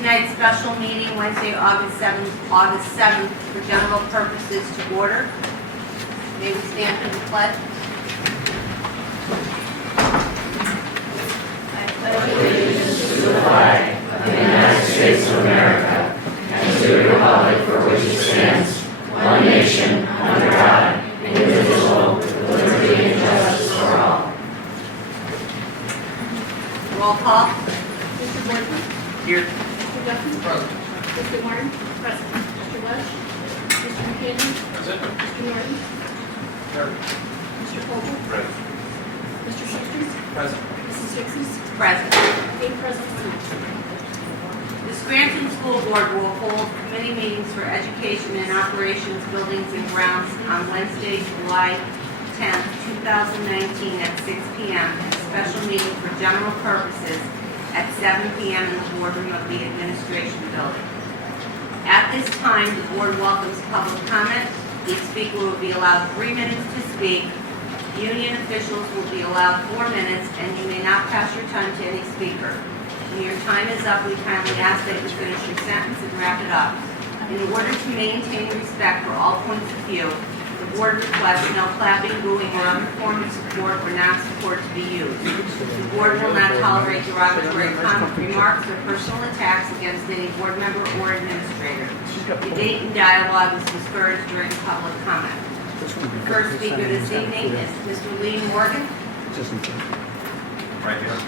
tonight's special meeting, Wednesday, August 7th, for general purposes to order. May we stand for the pledge? I pledge allegiance to the flag of the United States of America and to the republic for which it stands, one nation, under God, indivisible, with liberty and justice for all. Roll call. Mr. Boardman? Here. Mr. Duffy? Present. Mr. Martin? Present. Mr. Welch? Mr. McKinney? Present. Mr. Norton? Here. Mr. Vogel? Present. Mr. Schuster? Present. Mrs. Dixon? Present. 8 present tonight. The Scranton School Board will hold committee meetings for education and operations, buildings and grounds on Wednesday, July 10th, 2019 at 6 p.m. and a special meeting for general purposes at 7 p.m. in the boardroom of the administration building. At this time, the board welcomes public comment. Each speaker will be allowed 3 minutes to speak. Union officials will be allowed 4 minutes, and you may not pass your time to any speaker. When your time is up, we kindly ask that you finish your sentence and wrap it up. In order to maintain respect for all points of view, the board requests no clapping, booing, or other form of support or non-support to be used. The board will not tolerate derogatory remarks or personal attacks against any board member or administrator. Debate and dialogue is discouraged during public comment. The first speaker this evening is Mr. Lee Morgan. Right here.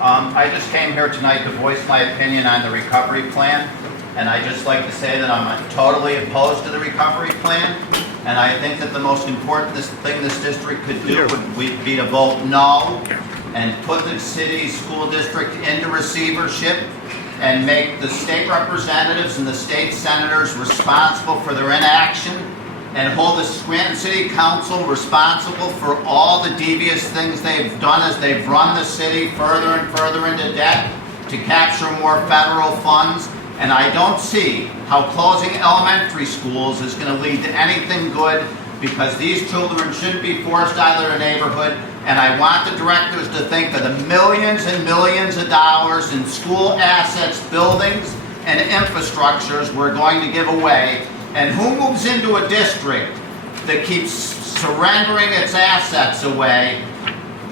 I just came here tonight to voice my opinion on the recovery plan, and I'd just like to say that I'm totally opposed to the recovery plan, and I think that the most important thing this district could do would be to vote no and put the city school district into receivership and make the state representatives and the state senators responsible for their inaction and hold the Scranton City Council responsible for all the devious things they've done as they've run the city further and further into debt to capture more federal funds. And I don't see how closing elementary schools is going to lead to anything good, because these children shouldn't be forced out of their neighborhood. And I want the directors to think that the millions and millions of dollars in school assets, buildings, and infrastructures we're going to give away. And who moves into a district that keeps surrendering its assets away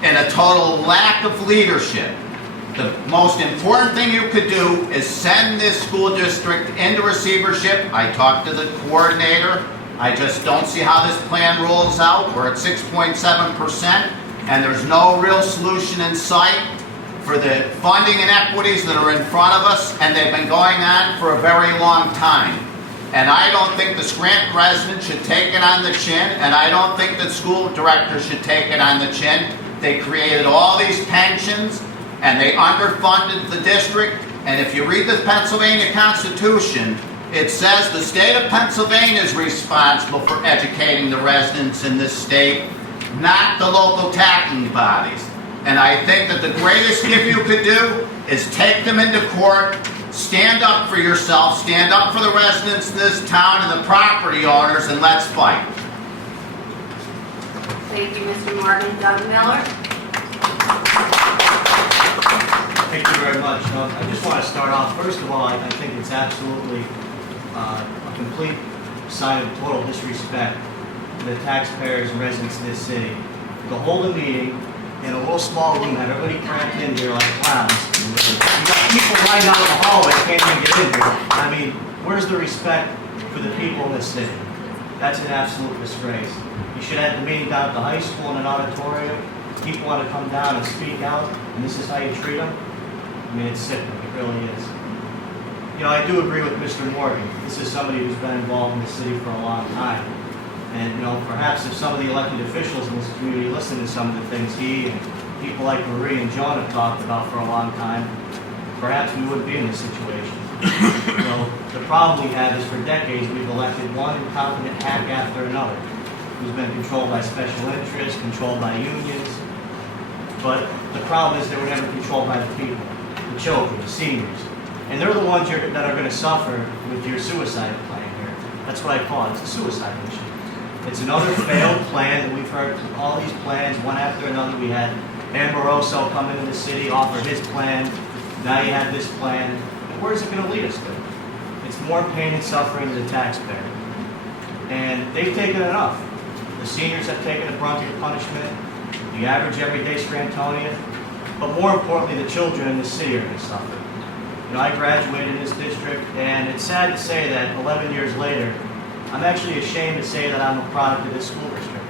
in a total lack of leadership? The most important thing you could do is send this school district into receivership. I talked to the coordinator. I just don't see how this plan rolls out. We're at 6.7%, and there's no real solution in sight for the funding inequities that are in front of us, and they've been going on for a very long time. And I don't think the Scranton residents should take it on the chin, and I don't think that school directors should take it on the chin. They created all these pensions, and they underfunded the district. And if you read the Pennsylvania Constitution, it says the state of Pennsylvania is responsible for educating the residents in this state, not the local taxing bodies. And I think that the greatest gift you could do is take them into court. Stand up for yourself, stand up for the residents of this town and the property owners, and let's fight. Thank you, Mr. Morgan. Doug Miller. Thank you very much. I just want to start off, first of all, I think it's absolutely a complete sign of total disrespect to the taxpayers and residents of this city to hold a meeting in a little small room, have everybody cramped in here like clowns. You got people right out in the hallway, can't even get in here. I mean, where's the respect for the people in this city? That's an absolute disgrace. You should have the meeting down at the high school in an auditorium. People want to come down and speak out, and this is how you treat them? I mean, it's sickening. It really is. You know, I do agree with Mr. Morgan. This is somebody who's been involved in the city for a long time. And, you know, perhaps if some of the elected officials in this community listen to some of the things he and people like Marie and John have talked about for a long time, perhaps we wouldn't be in this situation. You know, the problem we have is for decades we've elected one incompetent hack after another who's been controlled by special interests, controlled by unions. But the problem is they were never controlled by the people, the children, the seniors. And they're the ones that are going to suffer with your suicide plan here. That's what I call it. It's a suicide mission. It's another failed plan that we've heard, all these plans, one after another. We had Amoroso come into the city, offer his plan. Now you have this plan. Where is it going to lead us to? It's more pain and suffering to the taxpayer. And they've taken enough. The seniors have taken the brunt of your punishment, the average everyday Scrantonian, but more importantly, the children in the city are going to suffer. You know, I graduated in this district, and it's sad to say that 11 years later, I'm actually ashamed to say that I'm a product of this school district.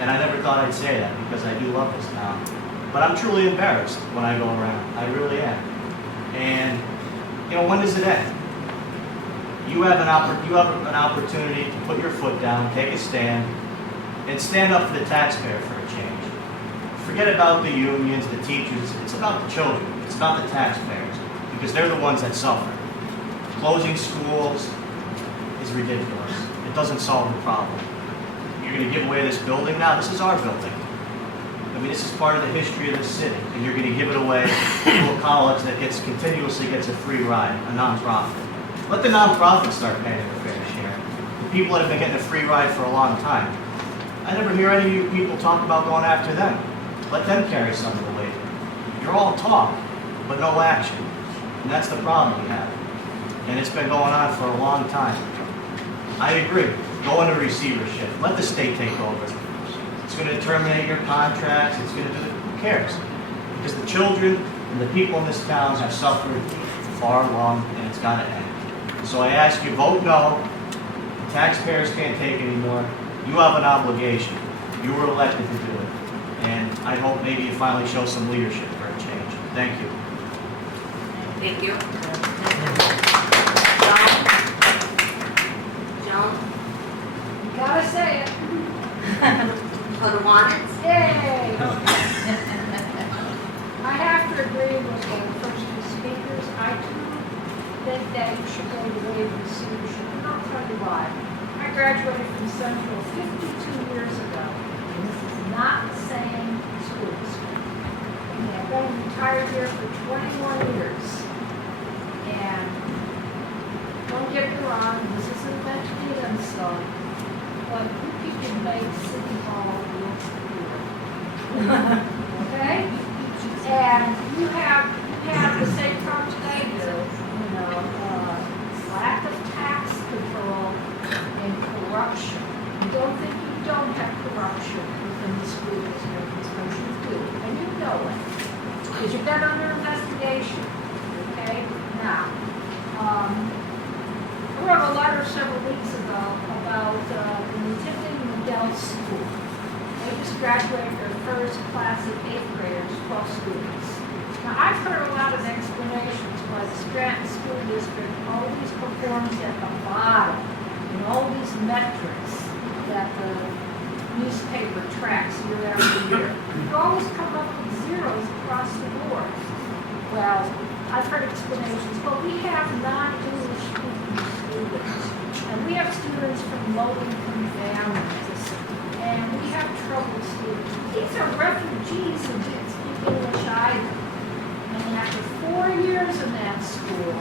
And I never thought I'd say that because I do love this town. But I'm truly embarrassed when I go around. I really am. And, you know, when does it end? You have an opportunity to put your foot down, take a stand, and stand up for the taxpayer for a change. Forget about the unions, the teachers. It's about the children. It's about the taxpayers, because they're the ones that suffer. Closing schools is ridiculous. It doesn't solve the problem. You're going to give away this building now? This is our building. I mean, this is part of the history of this city, and you're going to give it away to a college that continuously gets a free ride, a nonprofit. Let the nonprofits start paying their fair share. The people that have been getting a free ride for a long time. I never hear any of you people talk about going after them. Let them carry some of the weight. You're all talk, but no action. And that's the problem we have. And it's been going on for a long time. I agree. Go into receivership. Let the state take over. It's going to terminate your contracts. It's going to do it. Who cares? Because the children and the people in this town have suffered far long, and it's got to end. So I ask you, vote no. The taxpayers can't take anymore. You have an obligation. You were elected to do it. And I hope maybe you finally show some leadership for a change. Thank you. Thank you. Joan? Gotta say it. Hodowitz? Yay! I have to agree with the first two speakers. I too think that you should go the way of receivership. And I'll tell you why. I graduated from Central 52 years ago, and this is not the same school district. And I've been retired here for 21 years. And don't get me wrong, this isn't meant to be an insult, but you people make City Hall look good. Okay? And you have the same problem they do, you know, lack of tax control and corruption. You don't think you don't have corruption within the school district, because you do, and you know it. Because you've been under investigation, okay? Now, I wrote a letter several weeks ago about the Nativity Model School. They just graduated their first class of 8th graders, 12 students. Now, I've heard a lot of explanations why the Scranton School District always performs at the bottom in all these metrics that the newspaper tracks year after year. You always come up with zeros across the board. Well, I've heard explanations, but we have non-English speaking students, and we have students from low-income families, and we have troubled students. These are refugees who didn't speak English either. And after 4 years in that school,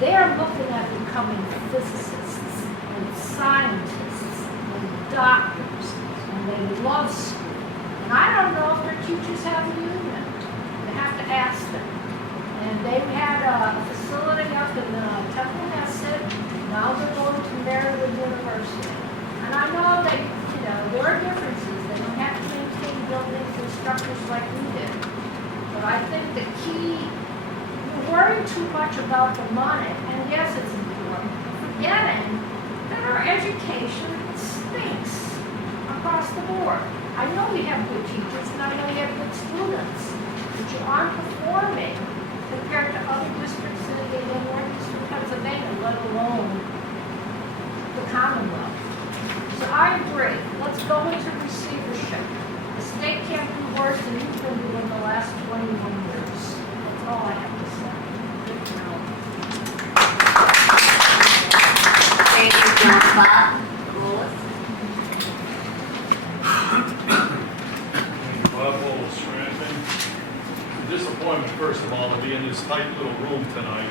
they are looking at becoming physicists and scientists and doctors, and they love school. And I don't know if their teachers have a union. You have to ask them. And they've had a facility up in Temple Hesed. Now they're going to Maryland University. And I know that, you know, there are differences. They don't have to maintain buildings and structures like we did. But I think the key, you're worrying too much about the money. And yes, it's important. Forgetting that our education stinks across the board. I know we have good teachers and I know we have good students, but you aren't performing compared to other districts in Northeastern Pennsylvania, let alone the Commonwealth. So I agree. Let's go into receivership. The state can't do worse than you've been doing the last 21 years. That's all I have to say. Thank you, John. Bob? Louis? Bob Wallace, Scranton. Disappointment, first of all, to be in this tight little room tonight.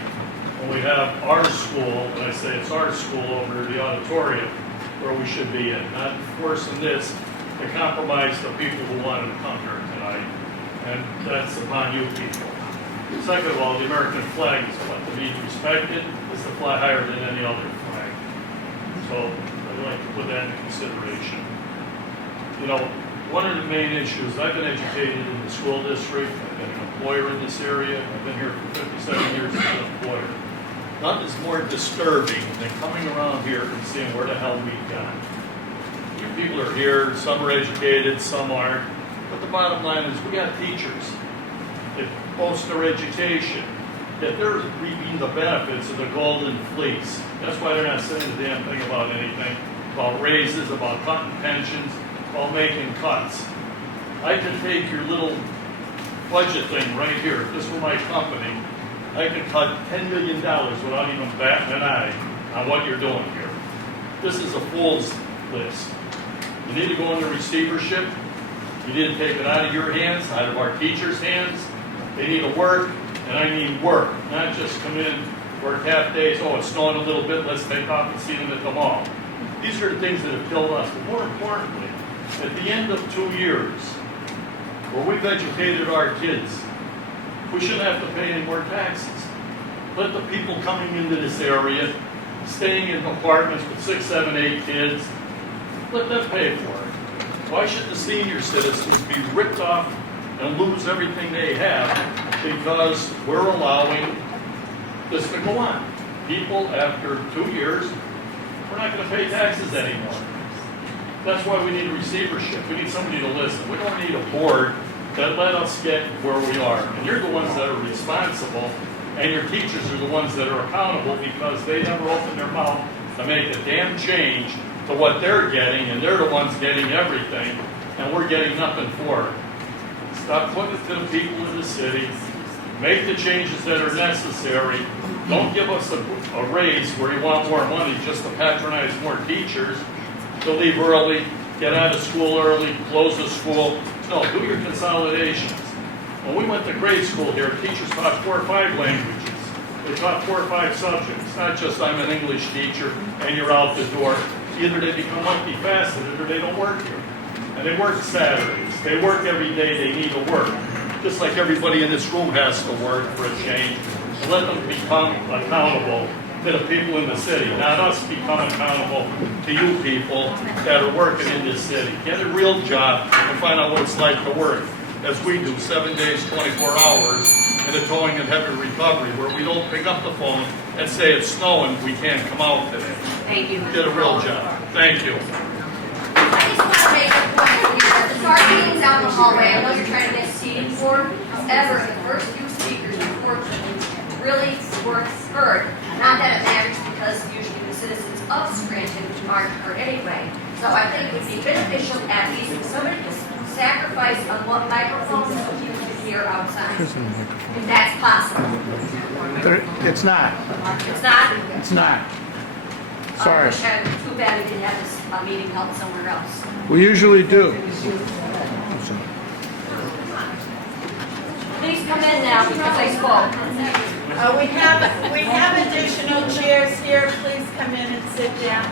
When we have our school, and I say it's our school over the auditorium, where we should be in. Not worse than this, to compromise the people who wanted to come here tonight. And that's upon you people. Second of all, the American flag is what to be respected. It's to fly higher than any other flag. So I'd like to put that into consideration. You know, one of the main issues, I've been educated in the school district, I've been an employer in this area, I've been here for 57 years as an employer. Nothing is more disturbing than coming around here and seeing where the hell we've gone. Your people are here, some are educated, some aren't, but the bottom line is we got teachers that post their education, that they're reaping the benefits of the golden fleece. That's why they're not saying a damn thing about anything, about raises, about cutting pensions, about making cuts. I can take your little budget thing right here. If this were my company, I could cut $10 million without even batting an eye on what you're doing here. This is a fool's list. You need to go into receivership. You need to take it out of your hands, out of our teachers' hands. They need to work, and I need work, not just come in, work half days, oh, it's snowing a little bit, let's take off and see them at the mall. These are the things that have killed us. But more importantly, at the end of 2 years, where we've educated our kids, we shouldn't have to pay any more taxes. Let the people coming into this area, staying in apartments with 6, 7, 8 kids, let them pay for it. Why should the senior citizens be ripped off and lose everything they have because we're allowing this to go on? People, after 2 years, we're not going to pay taxes anymore. That's why we need a receivership. We need somebody to listen. We don't need a board that let us get where we are. And you're the ones that are responsible, and your teachers are the ones that are accountable because they never open their mouth to make a damn change to what they're getting, and they're the ones getting everything, and we're getting nothing for it. Stop putting it to the people in the city. Make the changes that are necessary. Don't give us a raise where you want more money just to patronize more teachers, to leave early, get out of school early, close the school. No, do your consolidations. When we went to grade school here, teachers taught 4 or 5 languages. They taught 4 or 5 subjects, not just I'm an English teacher and you're out the door. Either they become multifaceted or they don't work here. And they work Saturdays. They work every day they need to work. Just like everybody in this room has to work for a change. Let them become accountable to the people in the city, not us become accountable to you people that are working in this city. Get a real job and find out what it's like to work, as we do, 7 days, 24 hours, in a towing and heavy recovery, where we don't pick up the phone and say it's snowing, we can't come out today. Thank you. Get a real job. Thank you. I just want to make a point here. The car meeting's out in the hallway. I know you're trying to get seating for. However, the first few speakers, unfortunately, really were heard. Not that it matters because usually the citizens of Scranton aren't heard anyway. So I think it would be beneficial at least if somebody could sacrifice on what microphones so people can hear outside. If that's possible. It's not. It's not? It's not. Sorry. Too bad we didn't have this meeting held somewhere else. We usually do. Please come in now because I spoke. We have additional chairs here. Please come in and sit down.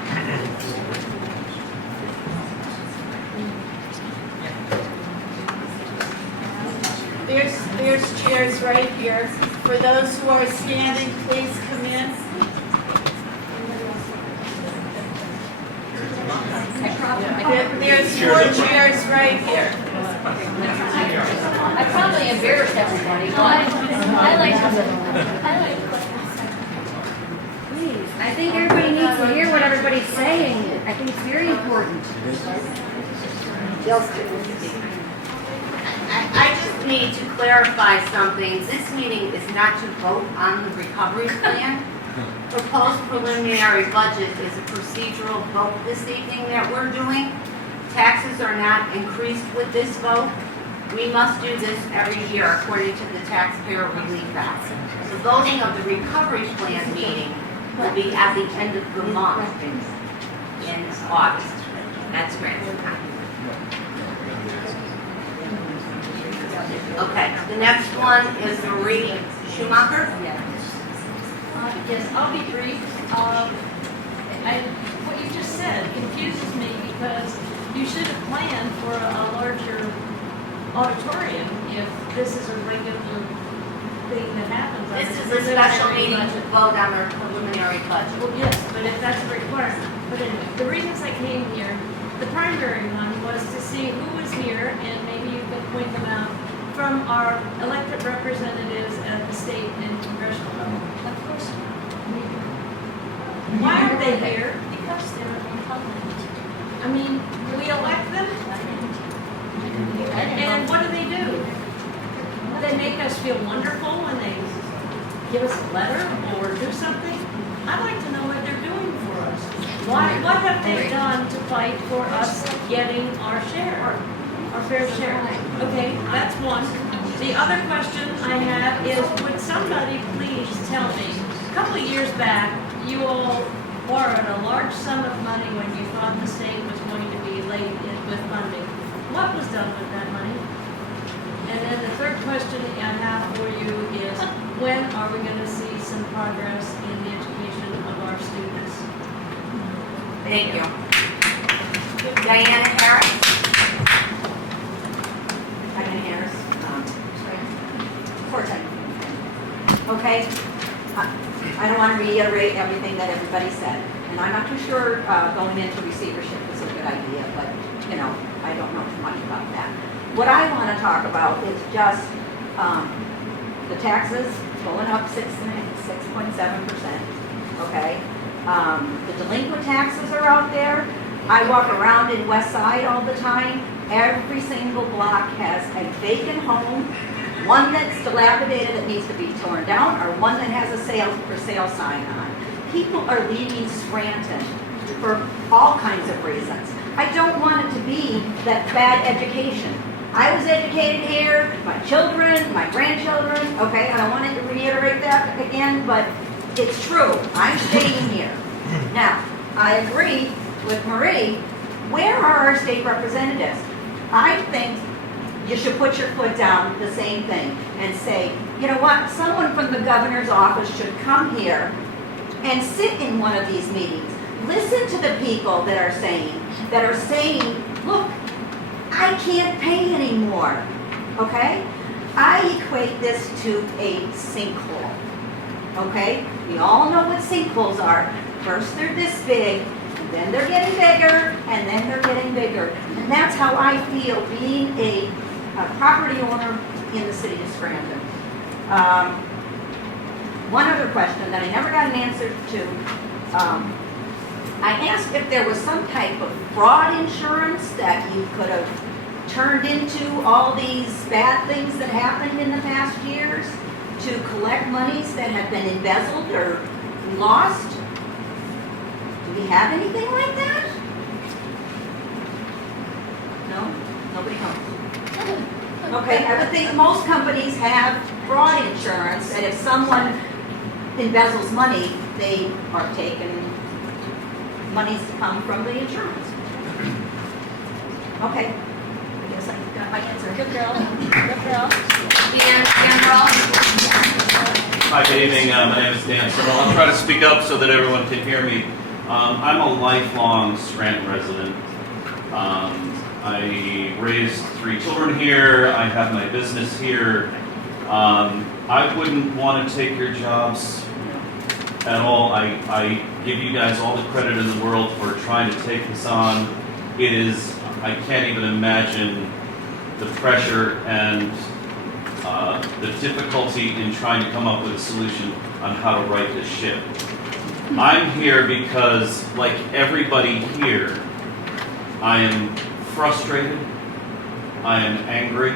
There's chairs right here. For those who are standing, please come in. There's 4 chairs right here. I probably embarrassed everybody, but I like I think everybody needs to hear what everybody's saying. I think it's very important. I just need to clarify something. This meeting is not to vote on the recovery plan. Proposed preliminary budget is a procedural vote this evening that we're doing. Taxes are not increased with this vote. We must do this every year according to the Taxpayer Relief Act. The voting of the recovery plan meeting will be at the end of the month in August. That's great. Okay, the next one is Marie Schumacher. Yes, I'll be brief. What you just said confuses me because you should have planned for a larger auditorium if this is a regular thing that happens. on This is a preliminary special meeting to budget. vote on our preliminary budget. Well, yes, but if that's a requirement. But anyway, the reasons I came here, the primary one was to see who was here, and maybe you could point them out, from our elected representatives at the state and congressional level. Of course, Why aren't they here? because they're incumbent. I mean, we elect them, and what do? They make us feel wonderful when they give us a letter or do something. I'd like to know what they're doing for us. What have they done to fight for us getting our share, our fair share? Okay, that's one. The other question I have is, would somebody please tell me, a couple of years back, you all borrowed a large sum of money when you thought the state was going to be late with funding. What was done with that money? And then the third question I have for you is, when are we going to see some progress in the education of our students? Thank you. Diana Harris. Diana Harris. Okay. I don't want to reiterate everything that everybody said, and I'm not too sure going into receivership is a good idea, but, you know, I don't know too much about that. What I want to talk about is just the taxes going up 6.7%, okay? The delinquent taxes are out there. I walk around in West Side all the time. Every single block has a vacant home, one that's dilapidated that needs to be torn down, or one that has a for sale sign on. People are leaving Scranton for all kinds of reasons. I don't want it to be that bad education. I was educated here, my children, my grandchildren, okay, I don't want to reiterate that again, but it's true. I'm staying here. Now, I agree with Marie. Where are our state representatives? I think you should put your foot down, the same thing, and say, you know what, someone from the governor's office should come here and sit in one of these meetings. Listen to the people that are saying, look, I can't pay anymore, okay? I equate this to a sinkhole, okay? We all know what sinkholes are. First they're this big, and then they're getting bigger, and then they're getting bigger. And that's how I feel being a property owner in the city of Scranton. One other question that I never got an answer to. I asked if there was some type of fraud insurance that you could have turned into all these bad things that happened in the past years to collect monies that have been embezzled or lost. Do we have anything like that? No? Nobody knows. Okay, I would think most companies have fraud insurance, and if someone embezzles money, they are taken, monies come from the insurance. Okay, I guess I got my answer. Good girl, good girl. Dan Ross? Hi, good evening. My name is Dan Simmel. I'll try to speak up so that everyone can hear me. I'm a lifelong Scranton resident. I raised 3 children here. I have my business here. I wouldn't want to take your jobs at all. I give you guys all the credit in the world for trying to take this on. It is, I can't even imagine the pressure and the difficulty in trying to come up with a solution on how to right this ship. I'm here because, like everybody here, I am frustrated, I am angry,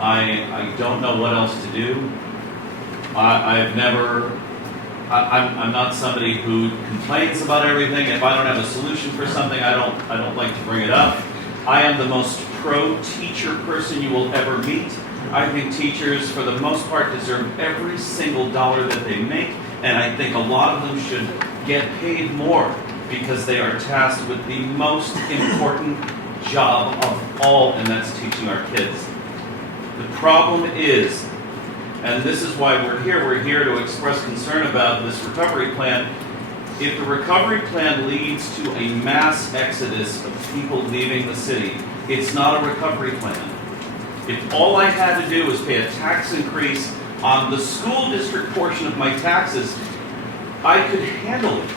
I don't know what else to do. I'm not somebody who complains about everything. If I don't have a solution for something, I don't like to bring it up. I am the most pro-teacher person you will ever meet. I think teachers, for the most part, deserve every single dollar that they make, and I think a lot of them should get paid more because they are tasked with the most important job of all, and that's teaching our kids. The problem is, and this is why we're here to express concern about this recovery plan. If the recovery plan leads to a mass exodus of people leaving the city, it's not a recovery plan. If all I had to do was pay a tax increase On the school district portion of my taxes, I could handle it.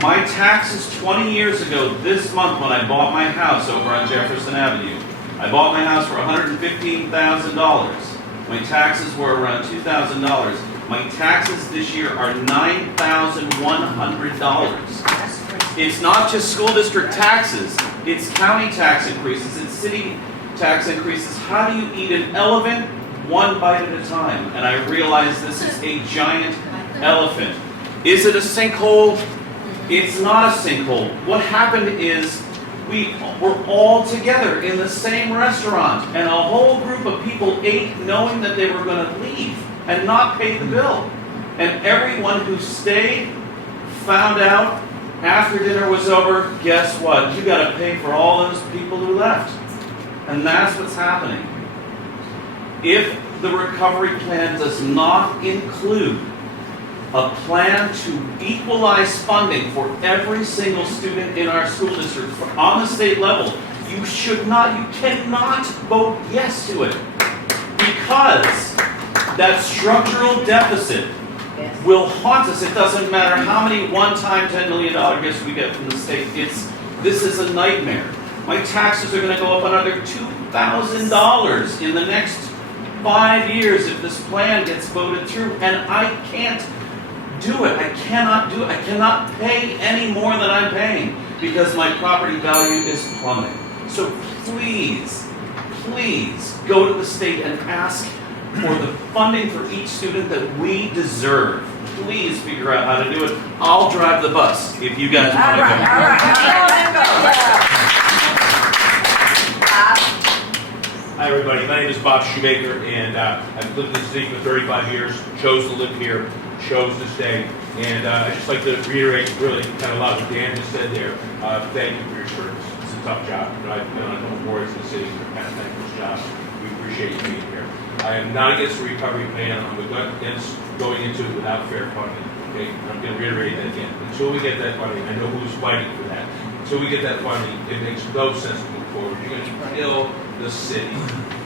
My taxes 20 years ago this month when I bought my house over on Jefferson Avenue, I bought my house for $115,000. My taxes were around $2,000. My taxes this year are $9,100. It's not just school district taxes, it's county tax increases, it's city tax increases. How do you eat an elephant? One bite at a time. And I realize this is a giant elephant. Is it a sinkhole? It's not a sinkhole. What happened is we were all together in the same restaurant and a whole group of people ate knowing that they were going to leave and not pay the bill. And everyone who stayed found out after dinner was over, guess what? You got to pay for all those people who left. And that's what's happening. If the recovery plan does not include a plan to equalize funding for every single student in our school district on the state level, you cannot vote yes to it. Because that structural deficit will haunt us. It doesn't matter how many one-time $10 million gifts we get from the state. This is a nightmare. My taxes are going to go up another $2,000 in the next 5 years if this plan gets voted through, and I can't do it. I cannot do it. I cannot pay any more than I'm paying because my property value is plummeting. So please, please go to the state and ask for the funding for each student that we deserve. Please figure out how to do it. I'll drive the bus if you guys want to go. Hi, everybody. My name is Bob Shoemaker, and I've lived in the city for 35 years, chose to live here, chose to stay. And I'd just like to reiterate really kind of a lot of what Dan just said there. Thank you for your service. It's a tough job. I've been on a couple boards in the city for kind of thankless job. We appreciate you being here. I am not against the recovery plan. I'm against going into it without fair funding. Okay? I'm going to reiterate that again. Until we get that funding, I know who's fighting for that. Until we get that funding, it makes no sense to move forward. You're going to kill the city.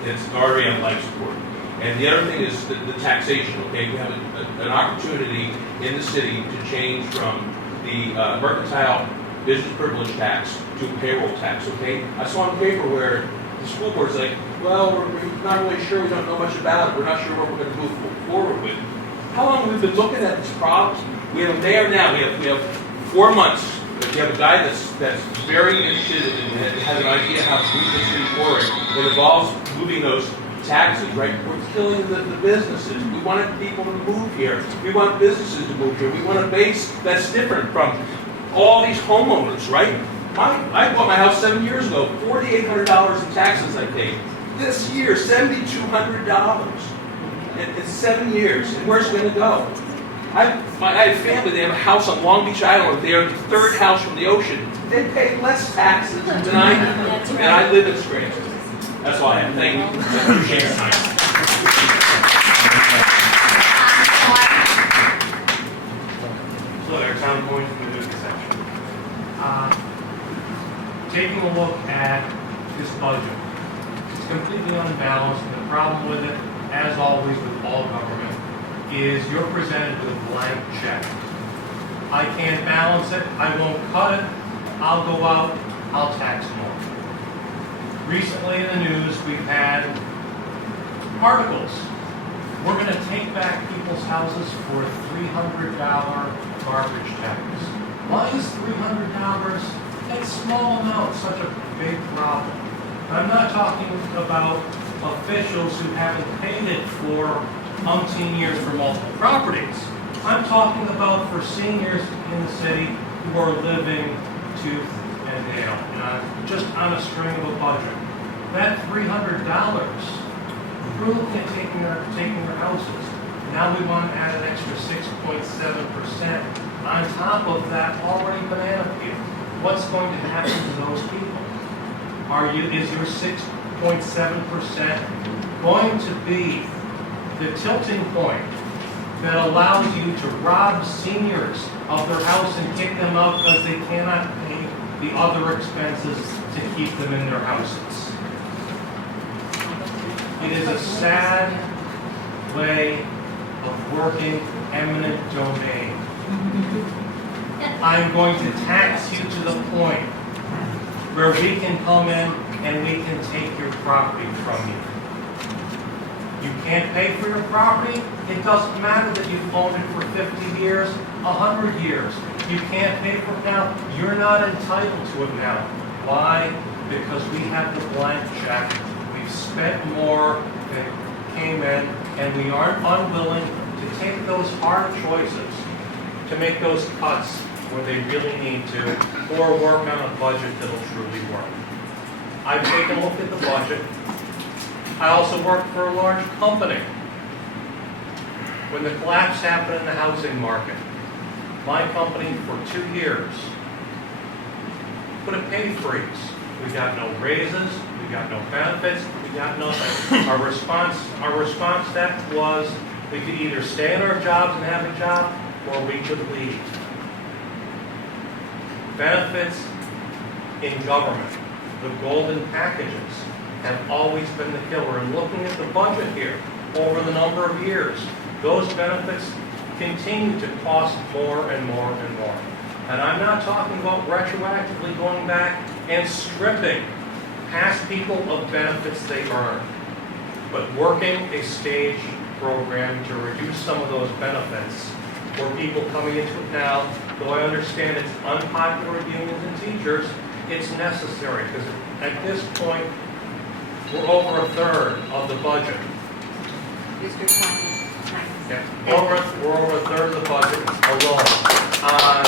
It's already on life support. And the other thing is the taxation, okay? We have an opportunity in the city to change from the mercantile business privilege tax to payroll tax, okay? I saw in the paper where the school board's like, well, we're not really sure, we don't know much about it, we're not sure what we're going to move forward with. How long have we been looking at this problem? We have a mayor now, we have 4 months. We have a guy that's very interested and has an idea how to move the city forward. It involves moving those taxes, right? We're killing the businesses. We wanted people to move here. We want businesses to move here. We want a base that's different from all these homeowners, right? I bought my house 7 years ago, $4,800 in taxes I paid. This year, $7,200. In 7 years. And where's it going to go? I have family, they have a house on Long Beach Island. They are the third house from the ocean. They pay less taxes than I do. And I live in Scranton. That's all I have. Thank you. I appreciate your time. Hello there, Tom Coyne from the News Exception. Taking a look at this budget, it's completely unbalanced, and the problem with it, as always with all government, is you're presented with a blank check. I can't balance it, I won't cut it, I'll go out, I'll tax more. Recently in the news, we've had articles. We're going to take back people's houses for a $300 garbage tax. Why is $300 a small amount such a big problem? I'm not talking about officials who haven't paid it for umpteen years for multiple properties. I'm talking about for seniors in the city who are living tooth and nail, and just on a string of a budget. That $300, we're looking at taking their houses. Now we want to add an extra 6.7% on top of that already banana peel. What's going to happen to those people? Is your 6.7% going to be the tilting point that allows you to rob seniors of their house and kick them out because they cannot pay the other expenses to keep them in their houses? It is a sad way of working eminent domain. I'm going to tax you to the point where we can come in and we can take your property from you. You can't pay for your property. It doesn't matter that you've owned it for 50 years, 100 years. You can't pay for it now. You're not entitled to it now. Why? Because we have the blank check. We've spent more than came in, and we aren't unwilling to take those hard choices, to make those cuts where they really need to, or work on a budget that'll truly work. I've taken a look at the budget. I also work for a large company. When the collapse happened in the housing market, my company for 2 years put a pay freeze. We got no raises, we got no benefits, we got nothing. Our response to that was we could either stay in our jobs and have a job, or we could leave. Benefits in government, the golden packages, have always been the killer. And looking at the budget here over the number of years, those benefits continue to cost more and more and more. And I'm not talking about retroactively going back and stripping past people of benefits they earned, but working a stage program to reduce some of those benefits for people coming into it now. Though I understand it's unpopular with unions and teachers, it's necessary because at this point, we're over a third of the budget. Mr. Thomas. Yeah, we're over a third of the budget alone on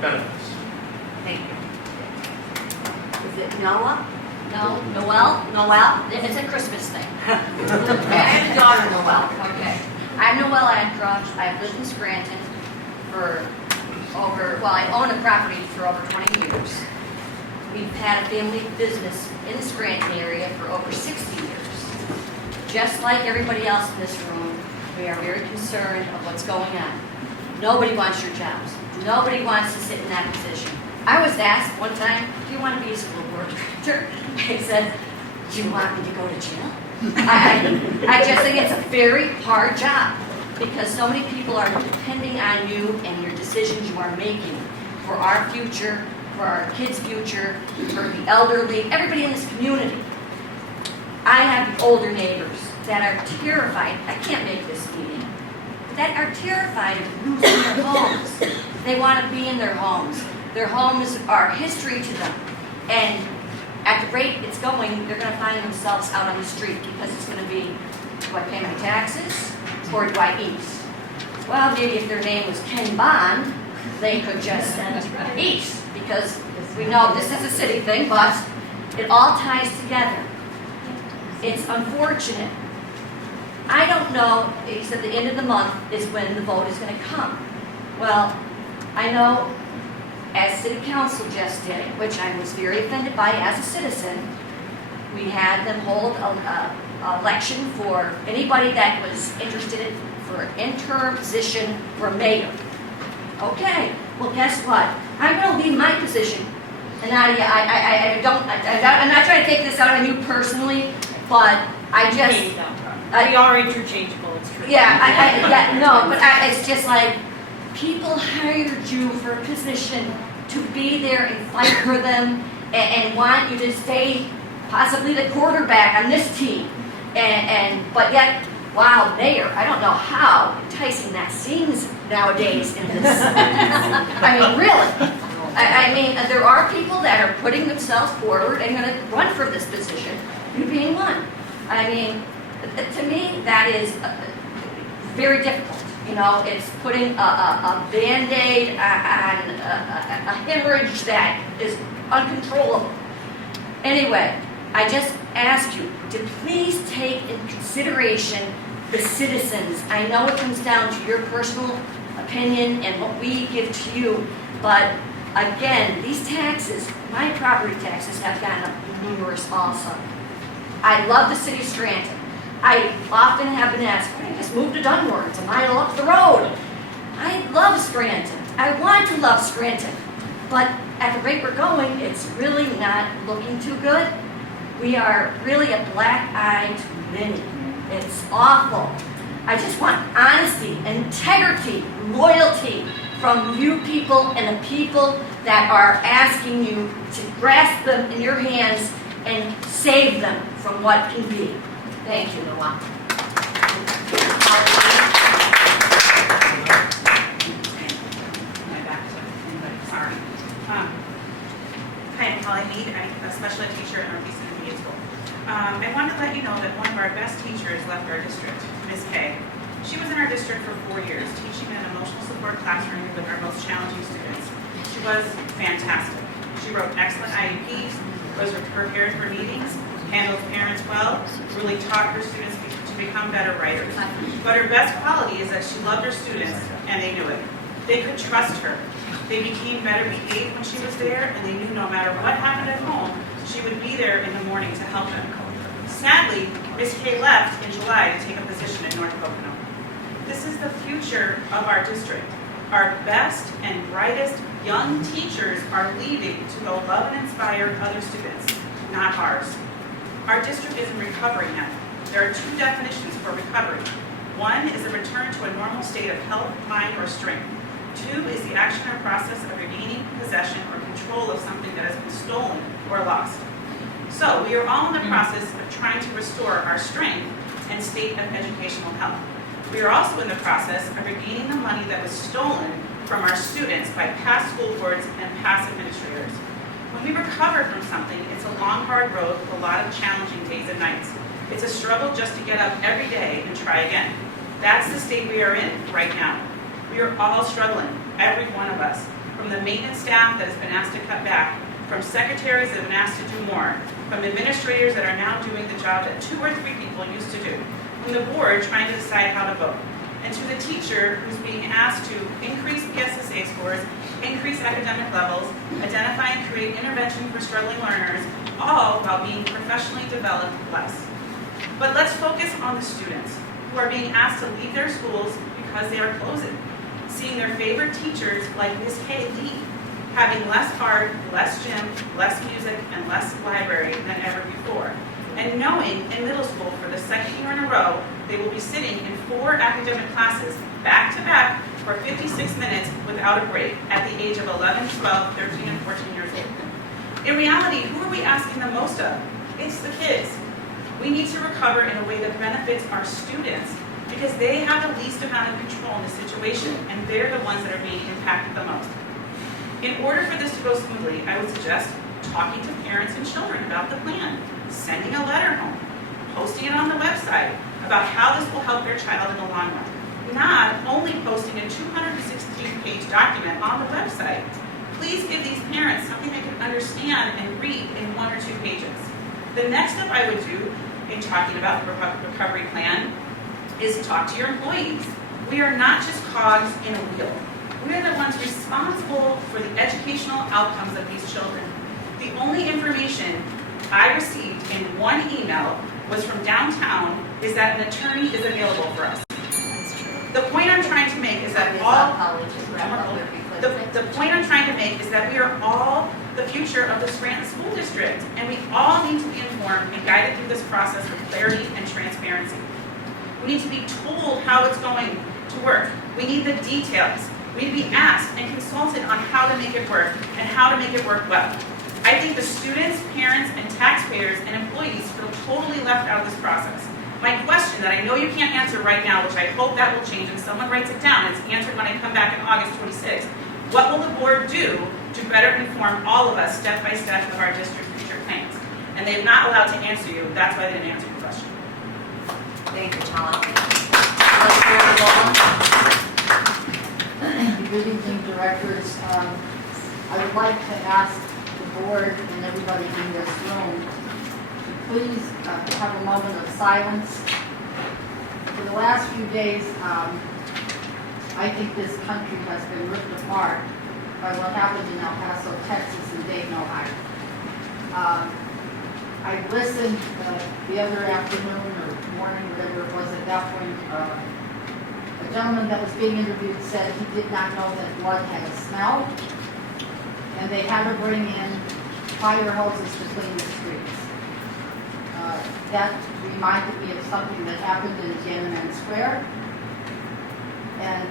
benefits. Thank you. Is it Noah? No, Noel? Noel? It's a Christmas thing. I have a daughter, Noel. Okay. I'm Noelle Adcroft. I've lived in Scranton for I own a property for over 20 years. We've had a family business in the Scranton area for over 60 years. Just like everybody else in this room, we are very concerned of what's going on. Nobody wants your jobs. Nobody wants to sit in that position. I was asked one time, do you want to be a school board director? I said, do you want me to go to jail? I just think it's a very hard job because so many people are depending on you and your decisions you are making for our future, for our kids' future, for the elderly, everybody in this community. I have older neighbors that are terrified, I can't make this meeting, that are terrified of losing their homes. They want to be in their homes. Their homes are history to them. And at the rate it's going, they're going to find themselves out on the street because it's going to be, do I pay my taxes or do I eat? Well, maybe if their name was Ken Bond, they could just eat because we know this is a city thing, but it all ties together. It's unfortunate. I don't know, he said the end of the month is when the vote is going to come. Well, I know as city council just did, which I was very offended by as a citizen, we had them hold an election for anybody that was interested for an interim position for mayor. Okay, well guess what? I'm going to leave my position. And I'm not trying to take this out on you personally, but I just... We are interchangeable, it's true. It's just like, people hired you for a position to be there and fight for them and want you to stay possibly the quarterback on this team. But yet, wow, mayor, I don't know how enticing that seems nowadays in this. I mean, really. I mean, there are people that are putting themselves forward and going to run for this position, you being one. I mean, to me, that is very difficult. You know, it's putting a Band-Aid on a hemorrhage that is uncontrollable. Anyway, I just ask you to please take in consideration the citizens. I know it comes down to your personal opinion and what we give to you, but again, these taxes, my property taxes have gone up numerous also. I love the city of Scranton. I often have been asked, why don't you just move to Dunmore? It's a mile up the road. I love Scranton. I want to love Scranton. But at the rate we're going, it's really not looking too good. We are really a black eye to many. It's awful. I just want honesty, integrity, loyalty from you people and the people that are asking you to grasp them in your hands and save them from what can be. Thank you, Noah. My back to anybody, sorry. Hi, I'm Holly Mead. I'm a special ed teacher at Northeast Intermediate School. I wanted to let you know that one of our best teachers left our district, Ms. Kay. She was in our district for 4 years, teaching in an emotional support classroom with our most challenging students. She was fantastic. She wrote excellent IEPs, was prepared for meetings, handled parents well, really taught her students to become better writers. But her best quality is that she loved her students, and they knew it. They could trust her. They became better behaved when she was there, and they knew no matter what happened at home, she would be there in the morning to help them. Sadly, Ms. Kay left in July to take a position at North Pocono. This is the future of our district. Our best and brightest young teachers are leaving to go love and inspire other students, not ours. Our district is in recovery now. There are 2 definitions for recovery. 1 is a return to a normal state of health, mind, or strength. 2 is the action or process of regaining possession or control of something that has been stolen or lost. So we are all in the process of trying to restore our strength and state of educational health. We are also in the process of regaining the money that was stolen from our students by past school boards and past administrators. When we recover from something, it's a long, hard road with a lot of challenging days and nights. It's a struggle just to get up every day and try again. That's the state we are in right now. We are all struggling, every one of us, from the maintenance staff that has been asked to cut back, from secretaries that have been asked to do more, from administrators that are now doing the job that 2 or 3 people used to do, from the board trying to decide how to vote, and to the teacher who's being asked to increase PSSA scores, increase academic levels, identify and create intervention for struggling learners, all while being professionally developed less. But let's focus on the students who are being asked to leave their schools because they are closing, seeing their favorite teachers like Ms. Kay leave, having less art, less gym, less music, and less library than ever before. And knowing in middle school for the 2nd year in a row, they will be sitting in 4 academic classes back to back for 56 minutes without a break at the age of 11, 12, 13, and 14 years old. In reality, who are we asking the most of? It's the kids. We need to recover in a way that benefits our students because they have the least amount of control in the situation and they're the ones that are being impacted the most. In order for this to go smoothly, I would suggest talking to parents and children about the plan, sending a letter home, posting it on the website about how this will help their child in the long run. Not only posting a 216-page document on the website. Please give these parents something they can understand and read in 1 or 2 pages. The next step I would do in talking about the recovery plan is talk to your employees. We are not just cogs in a wheel. We are the ones responsible for the educational outcomes of these children. The only information I received in 1 email was from downtown is that an attorney is available for us. The point I'm trying to make is that the point I'm trying to make is that we are all the future of the Scranton School District, and we all need to be informed and guided through this process with clarity and transparency. We need to be told how it's going to work. We need the details. We need to be asked and consulted on how to make it work and how to make it work well. I think the students, parents, and taxpayers and employees feel totally left out of this process. My question that I know you can't answer right now, which I hope that will change and someone writes it down, it's answered when I come back in August 26th. What will the board do to better inform all of us step by step of our district's future plans? And they're not allowed to answer you. That's why they didn't answer your question. Thank you, Tom. Good evening, directors. I would like to ask the board and everybody in this room to please have a moment of silence. For the last few days, I think this country has been ripped apart by what happened in El Paso, Texas, and Dayton, Ohio. I listened the other afternoon or morning, whatever it was at that point. A gentleman that was being interviewed said he did not know that blood had a smell, and they had to bring in fire hoses to clean the streets. that reminded me of something that happened in Tiananmen Square. And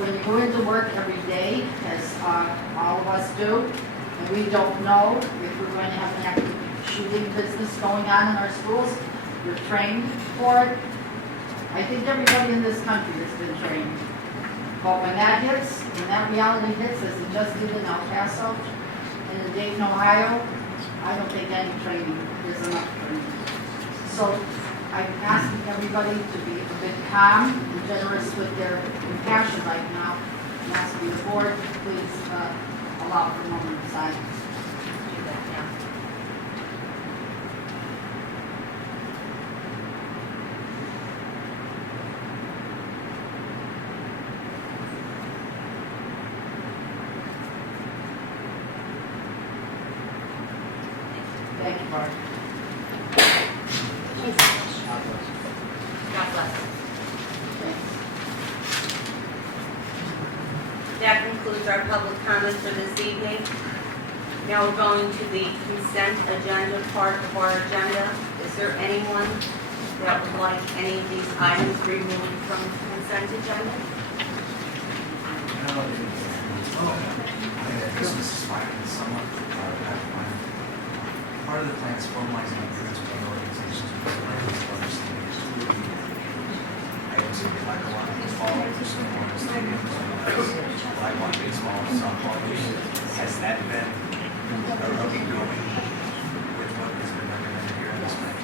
when you go into work every day, as all of us do, and we don't know if we're going to have an active shooting business going on in our schools, we're trained for it. I think everybody in this country has been trained. But when that hits, when that reality hits, as it just did in El Paso and in Dayton, Ohio, I don't think any training is enough training. So I'm asking everybody to be a bit calm and generous with their compassion right now. I'm asking the board to please allow for a moment of silence. Do that now. Thank you, Bart. God bless. Thanks. That concludes our public comment for this evening. Now we're going to the consent agenda part of our agenda. Is there anyone that would like any of these items removed from the consent agenda? Christmas is fine, and somewhat part of that plan. Part of the plan is formalizing agreements with other organizations with plans to understand items in like a lot of baseball, similar to stadiums, like one baseball, softball league. Has that been looking going with what has been recommended here in this plan?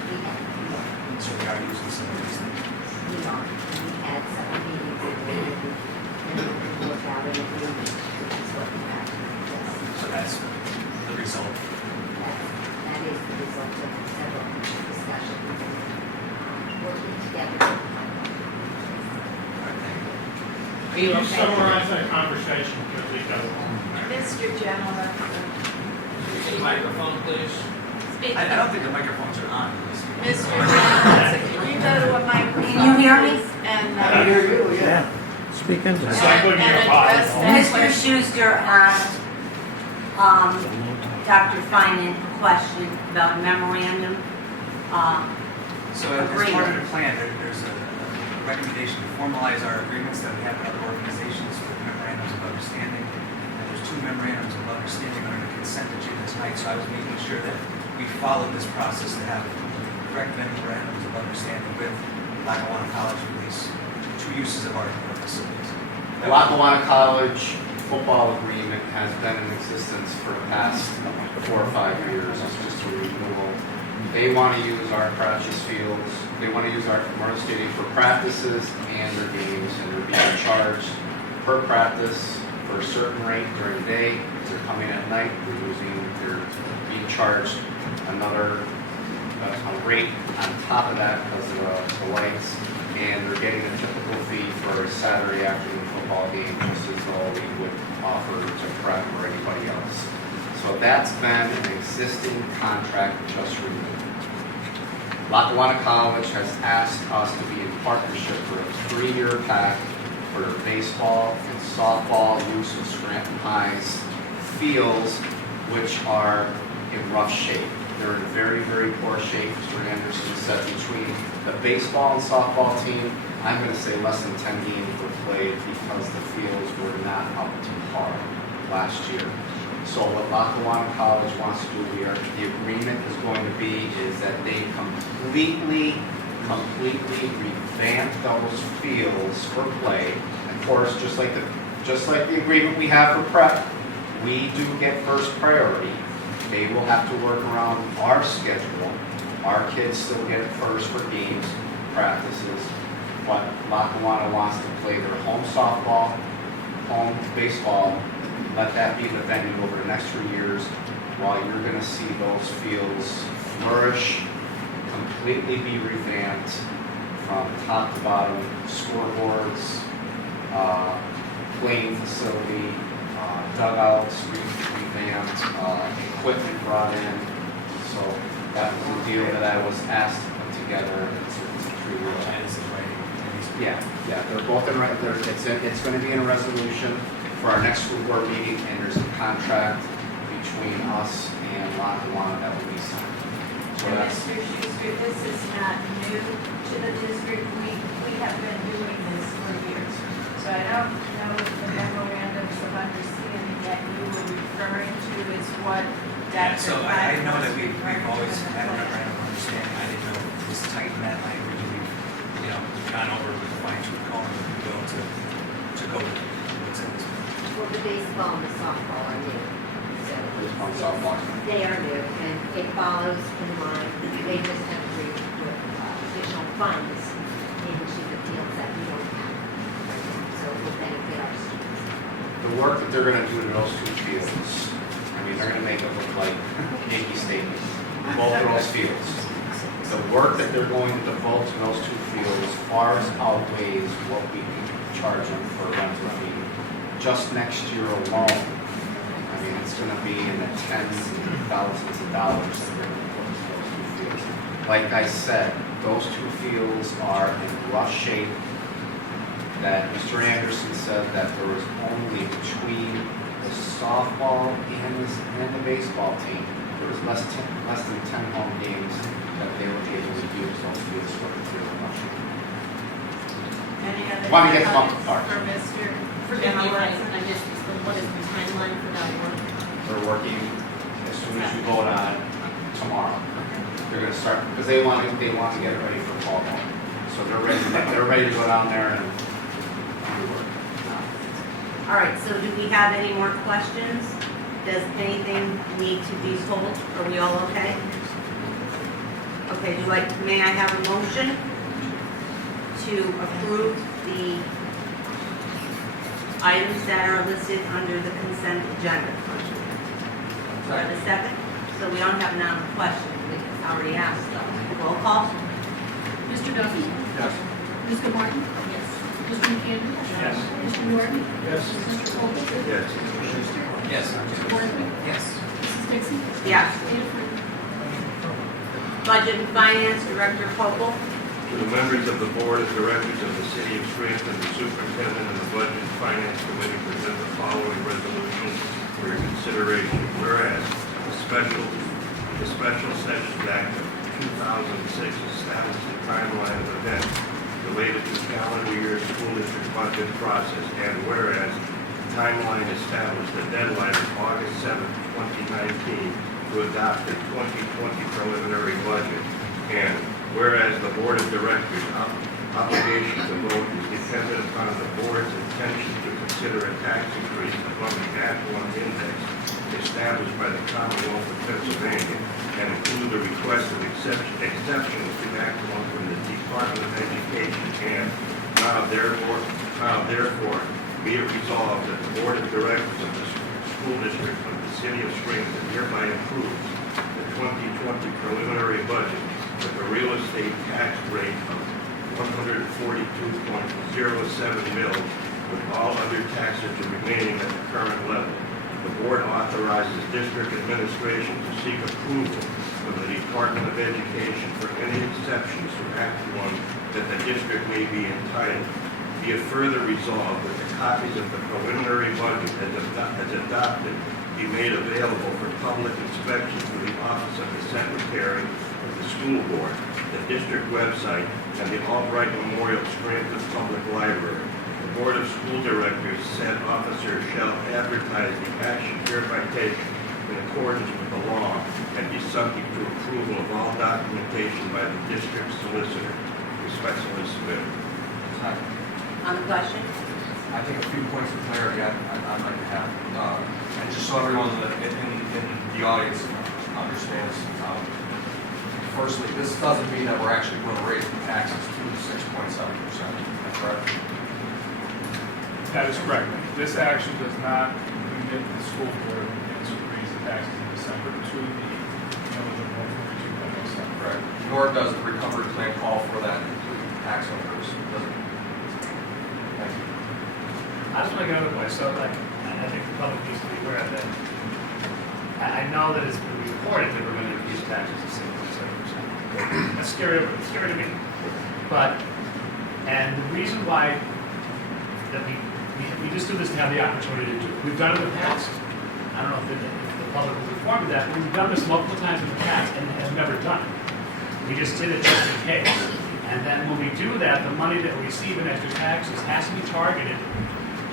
So we are using some of these things. We had several meetings and we looked out at agreement, which is what we have. Yes. So that's the result. That is the result of several discussions and working together. Are you Can you okay? summarize that conversation, because Mr. Gentleman. Microphone, please. Speak. I don't think the microphones are on. Mr. Gentleman, so can you go to a microphone? Can you hear me? please, And, I hear you, yeah. Speak into It's it. like looking at a body. address that Mr. question. Schuster asked Dr. Finan a question about memorandum. So as part of the plan, there's a recommendation to formalize our agreements that we have with other organizations with memorandums of understanding. And there's 2 memorandums of understanding under the consent agenda tonight, so I was making sure that we followed this process to have correct memorandums of understanding with Lackawanna College for these 2 uses of our facilities. The Lackawanna College football agreement has been in existence for the past 4 or 5 years. It's just a renewal. They want to use our practice fields. They want to use our Memorial Stadium for practices and their games, and they're being charged per practice for a certain rate during the day. If they're coming at night, they're being charged another a rate on top of that because of the lights, and they're getting a typical fee for a Saturday afternoon football game, just as though we would offer to prep or anybody else. So that's been an existing contract just renewed. Lackawanna College has asked us to be in partnership for a 3-year pact for baseball and softball use of Scranton High's fields, which are in rough shape. They're in very, very poor shape. Mr. Anderson said between the baseball and softball team, I'm going to say less than 10 games were played because the fields were not up to par last year. So what Lackawanna College wants to do here, the agreement is going to be is that they completely revamp those fields for play. Of course, just like the agreement we have for prep, we do get first priority. They will have to work around our schedule. Our kids still get first for games, practices, but Lackawanna wants to play their home softball, home baseball. Let that be the venue over the next 3 years, while you're going to see those fields flourish, completely be revamped from top to bottom, scoreboards, playing facility, dugouts revamped, equipment brought in. So that was a deal that I was asked to put together. It's a 3-year. Yeah, they're both in. It's going to be in a resolution for our next school board meeting, and there's a contract between us and Lackawanna that will be signed. So that's, Mr. Schuster, this is not new to the district. We have been doing this for years. So I don't know if the memorandums of understanding that you were referring to is what Yeah, Dr. so I know that Feinberg we've always referred to. had a memorandum of understanding. I didn't know this tighten that language, and we've, gone over with the fine tooth comb and we go to go with what's in this. Well, the baseball and the softball are new. So baseball and softball. they are new, and it follows in line. They just have to put additional funds into the fields that we don't have right now. So it will benefit our students. the work that they're gonna do to those two fields, I mean, they're gonna make it look like Yankee Stadium, both of those fields. The work that they're going to devote to those two fields far outweighs what we can charge them for rental fee. Just next year alone, I mean, it's gonna be in the tens of thousands of dollars that they're gonna put into those two fields. Like I said, those two fields are in rough shape. That Mr. Anderson said that there was only between the softball and the baseball team, there was less than 10 home games that they were able to use those fields for the field of rushing. Any other Want to get them up to comments par. for Mr. Forgive me, Demolition? I just, what is the timeline for that work? They're working as soon as we vote on it tomorrow. They're gonna start, because they want to get it ready for fall ball. So they're ready to go down there and do work. All right, so do we have any more questions? Does anything need to be told? Are we all okay? Okay, may I have a motion to approve the items that are listed under the consent agenda? Do I have a second? So we don't have another question, we already asked though. Roll call? Mr. Duffy? Yes. Mr. Martin? Yes. Mr. McAndrew? Yes. Mr. Norton? Yes. Mr. Colvin? Yes. Yes. Mr. Worthing? Yes. Mrs. Dixon? Yes. Mayor Free? Budget and Finance Director Pople? To the members of the Board of Directors of the City of Scranton, the Superintendent and the Budget and Finance Committee present the following resolution for your consideration. Whereas the Special Sessions Act of 2006 established a timeline of events related to calendar year school district budget process, and whereas the timeline established a deadline of August 7, 2019 to adopt the 2020 preliminary budget, and whereas the Board of Directors' obligation to vote is dependent upon the Board's intention to consider a tax increase above the Act 1 index established by the Commonwealth of Pennsylvania, and include the request of exceptions to Act 1 from the Department of Education, and now therefore be it resolved that the Board of Directors of the School District of the City of Scranton hereby approves the 2020 preliminary budget with a real estate tax rate of 142.07 mil, with all other taxes remaining at the current level. The board authorizes district administration to seek approval from the Department of Education for any exceptions to Act 1 that the district may be entitled. Be it further resolved that the copies of the preliminary budget as adopted be made available for public inspection through the Office of the Secretary of the School Board, the district website, and the Albright Memorial Scranton Public Library. The Board of School Directors, said officer, shall advertise the action hereby taken in accordance with the law and be subject to approval of all documentation by the district solicitor. Respectfully submitted. On the question? I think a few points of clarity I'd like to have. And just so everyone in the audience understands, firstly, this doesn't mean that we're actually going to raise the taxes to 6.7%. That's correct? That is correct. This action does not commit the school board to raise the taxes in December to the millage of 142.07. Correct. Nor does the recovery plan call for that tax increase. Does it? Thank you. I just want to get another point, so like, I think the public needs to be aware of that. I know that it's been reported that we're going to increase taxes to 6.7%. That's scary to me. But, and the reason why that we just do this to have the opportunity to do it. We've done it in the past. I don't know if the public is informed of that, but we've done this multiple times in the past and have never done it. We just did it just in case. And then when we do that, the money that we receive in extra taxes has to be targeted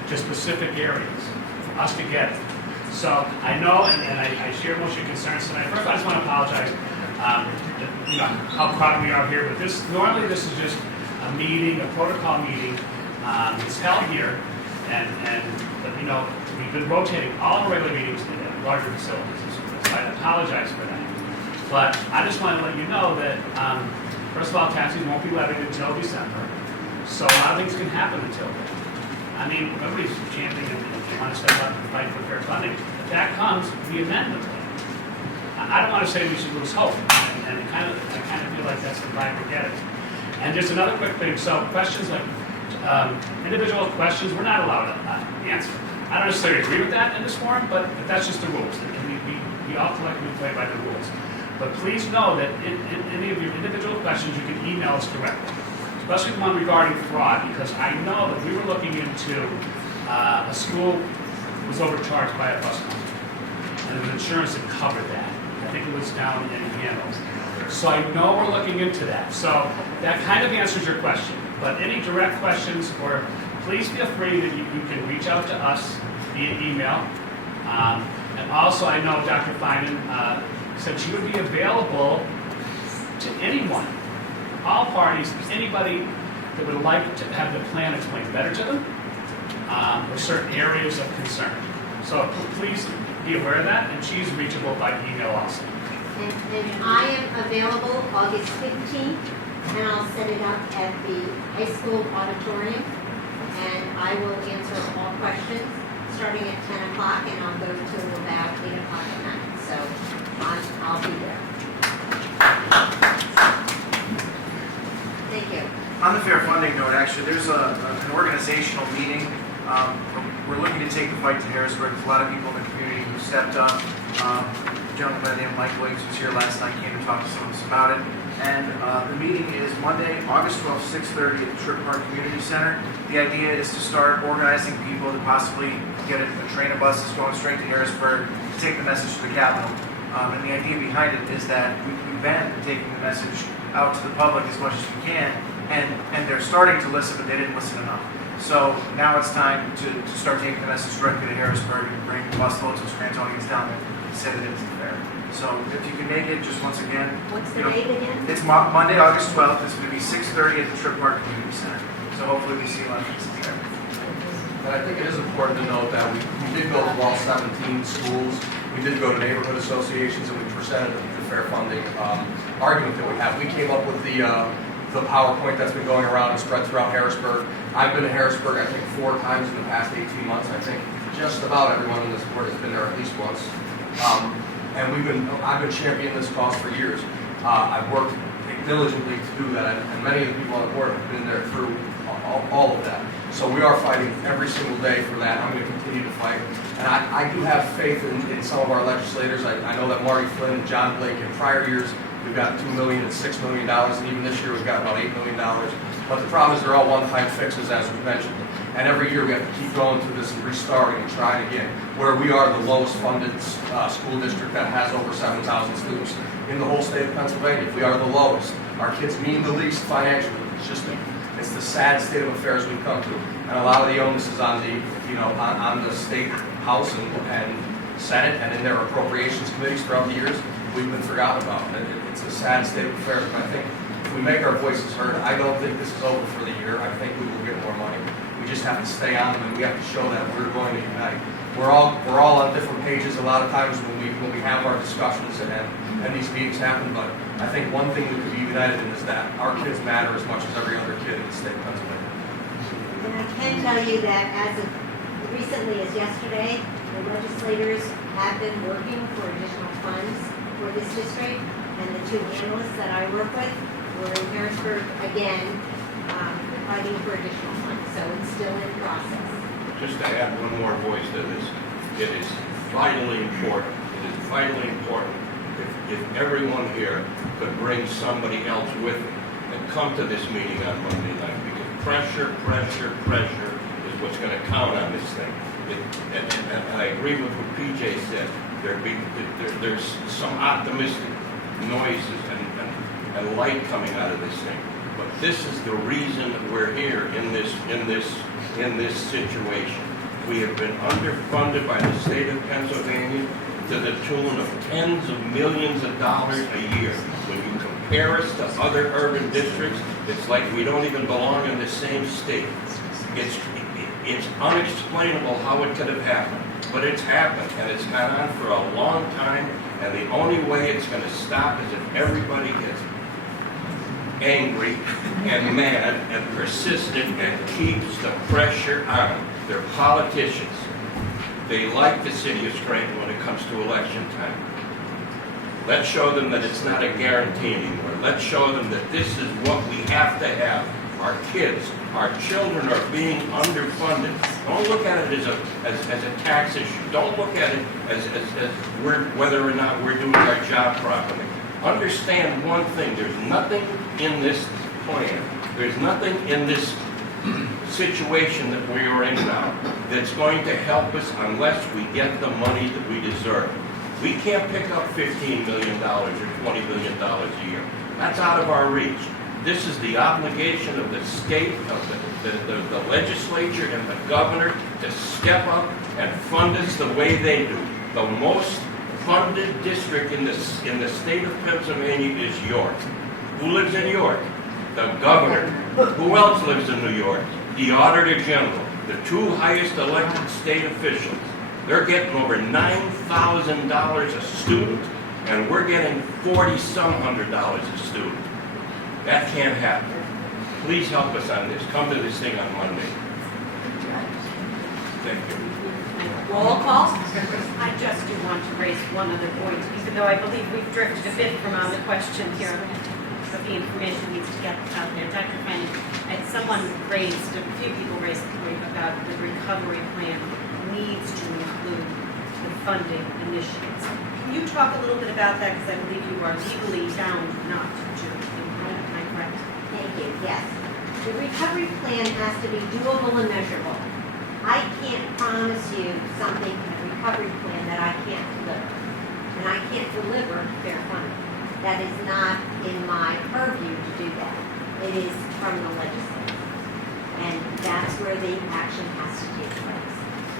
to specific areas for us to get it. So I know, and I share most of your concerns tonight. First, I just want to apologize, how proud we are here. But normally this is just a meeting, a protocol meeting. It's held here, and we've been rotating all our regular meetings in larger facilities. So I apologize for that. But I just want to let you know that, first of all, taxes won't be levied until December. So a lot of things can happen until then. I mean, everybody's championing and they want to step up and fight for fair funding. If that comes, we amend the plan. I don't want to say we should lose hope, and I kind of feel like that's the vibe we're getting. And just another quick thing. So questions like individual questions, we're not allowed to answer. I don't necessarily agree with that in this forum, but that's just the rules. And we all collectively play by the rules. But please know that in any of your individual questions, you can email us directly, especially the one regarding fraud, because I know that we were looking into a school was overcharged by a bus company, and there was insurance that covered that. I think it was down in Hanover. So I know we're looking into that. So that kind of answers your question. But any direct questions, or please feel free that you can reach out to us via email. And also, I know Dr. Feynman said she would be available to anyone, all parties, anybody that would like to have the plan explained better to them, or certain areas of concern. So please be aware of that, and she's reachable by email also. And I am available August 15th, and I'll set it up at the high school auditorium, and I will answer all questions starting at 10 o'clock, and I'll go till about 8 o'clock at night. So I'll be there. Thank you. On the fair funding note, actually, there's an organizational meeting. We're looking to take the fight to Harrisburg. There's a lot of people in the community who stepped up. A gentleman by the name of Mike Wiggs was here last night, came to talk to some of us about it. And the meeting is Monday, August 12th, 6:30 at the Trip Park Community Center. The idea is to start organizing people to possibly get a train of buses going straight to Harrisburg to take the message to the Capitol. And the idea behind it is that we've been taking the message out to the public as much as we can, and they're starting to listen, but they didn't listen enough. So now it's time to start taking the message directly to Harrisburg and bring busloads of Scrantonians down there to say that it's fair. So if you can make it, just once again. What's the date again? It's Monday, August 12th. It's going to be 6:30 at the Trip Park Community Center. So hopefully we see a lot of people there. And I think it is important to note that we did go to all 17 schools. We did go to neighborhood associations, and we presented the fair funding argument that we have. We came up with the PowerPoint that's been going around and spread throughout Harrisburg. I've been to Harrisburg, I think, 4 times in the past 18 months. I think just about everyone in this board has been there at least once. And I've been championing this cause for years. I've worked diligently to do that, and many of the people on the board have been there through all of that. So we are fighting every single day for that. I'm going to continue to fight. And I do have faith in some of our legislators. I know that Marty Flynn and John Blake in prior years, we've got $2 million and $6 million, and even this year we've got about $8 million. But the problem is they're all one-time fixes, as we mentioned. And every year we have to keep going through this and restarting and trying again, where we are the lowest funded school district that has over 7,000 students in the whole state of Pennsylvania. We are the lowest. Our kids mean the least financially. It's the sad state of affairs we've come to. And a lot of the onus is on the state House and Senate and in their appropriations committees throughout the years. We've been forgotten about. It's a sad state of affairs. But I think if we make our voices heard, I don't think this is over for the year. I think we will get more money. We just have to stay on them, and we have to show that we're going to unite. We're all on different pages a lot of times when we have our discussions and these meetings happen. But I think one thing we could be united in is that our kids matter as much as every other kid in the state of Pennsylvania. And I can tell you that as of recently as yesterday, the legislators have been working for additional funds for this district, and the 2 analysts that I work with were in Harrisburg again, fighting for additional funds. So it's still in process. Just to add one more voice to this, it is vitally important. It is vitally important if everyone here could bring somebody else with them and come to this meeting on Monday night, because pressure is what's going to count on this thing. And and I agree with what PJ said, there's some optimistic noises and light coming out of this thing. But this is the reason we're here in this situation. We have been underfunded by the state of Pennsylvania to the tune of tens of millions of dollars a year. When you compare us to other urban districts, it's like we don't even belong in the same state. It's unexplainable how it could have happened, but it's happened, and it's gone on for a long time, and the only way it's going to stop is if everybody gets angry and mad and persistent and keeps the pressure on. They're politicians. They like the city of Scranton when it comes to election time. Let's show them that it's not a guarantee anymore. Let's show them that this is what we have to have. Our kids, our children are being underfunded. Don't look at it as a tax issue. Don't look at it as whether or not we're doing our job properly. Understand one thing, there's nothing in this plan, there's nothing in this situation that we are in now that's going to help us unless we get the money that we deserve. We can't pick up $15 million or $20 million a year. That's out of our reach. This is the obligation of the state, of the legislature and the governor to step up and fund us the way they do. The most funded district in the state of Pennsylvania is York. Who lives in York? The governor. Who else lives in New York? The Auditor General. The two highest elected state officials. They're getting over $9,000 a student, and we're getting $40-some hundred a student. That can't happen. Please help us on this. Come to this thing on Monday. Thank you. Roll call? I just do want to raise one other point, even though I believe we've drifted a bit from the question here, but the information needs to get out there. Dr. Fanning, a few people raised the point about the recovery plan needs to include the funding initiatives. Can you talk a little bit about that, because I believe you are legally bound not to. Am I correct? Thank you, yes. The recovery plan has to be doable and measurable. I can't promise you something in a recovery plan that I can't deliver. And I can't deliver fair funding. That is not in my purview to do that. It is from the legislature. And that's where the action has to take place.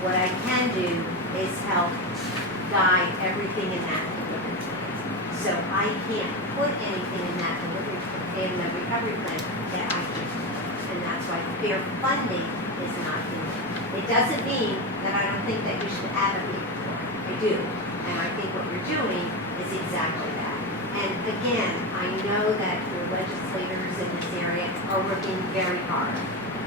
What I can do is help guide everything in that delivery plan. So I can't put anything in that in the recovery plan that I can't. And that's why fair funding is not in there. It doesn't mean that I don't think that you should advocate for it. I do. And I think what you're doing is exactly that. And again, I know that your legislators in this area are working very hard.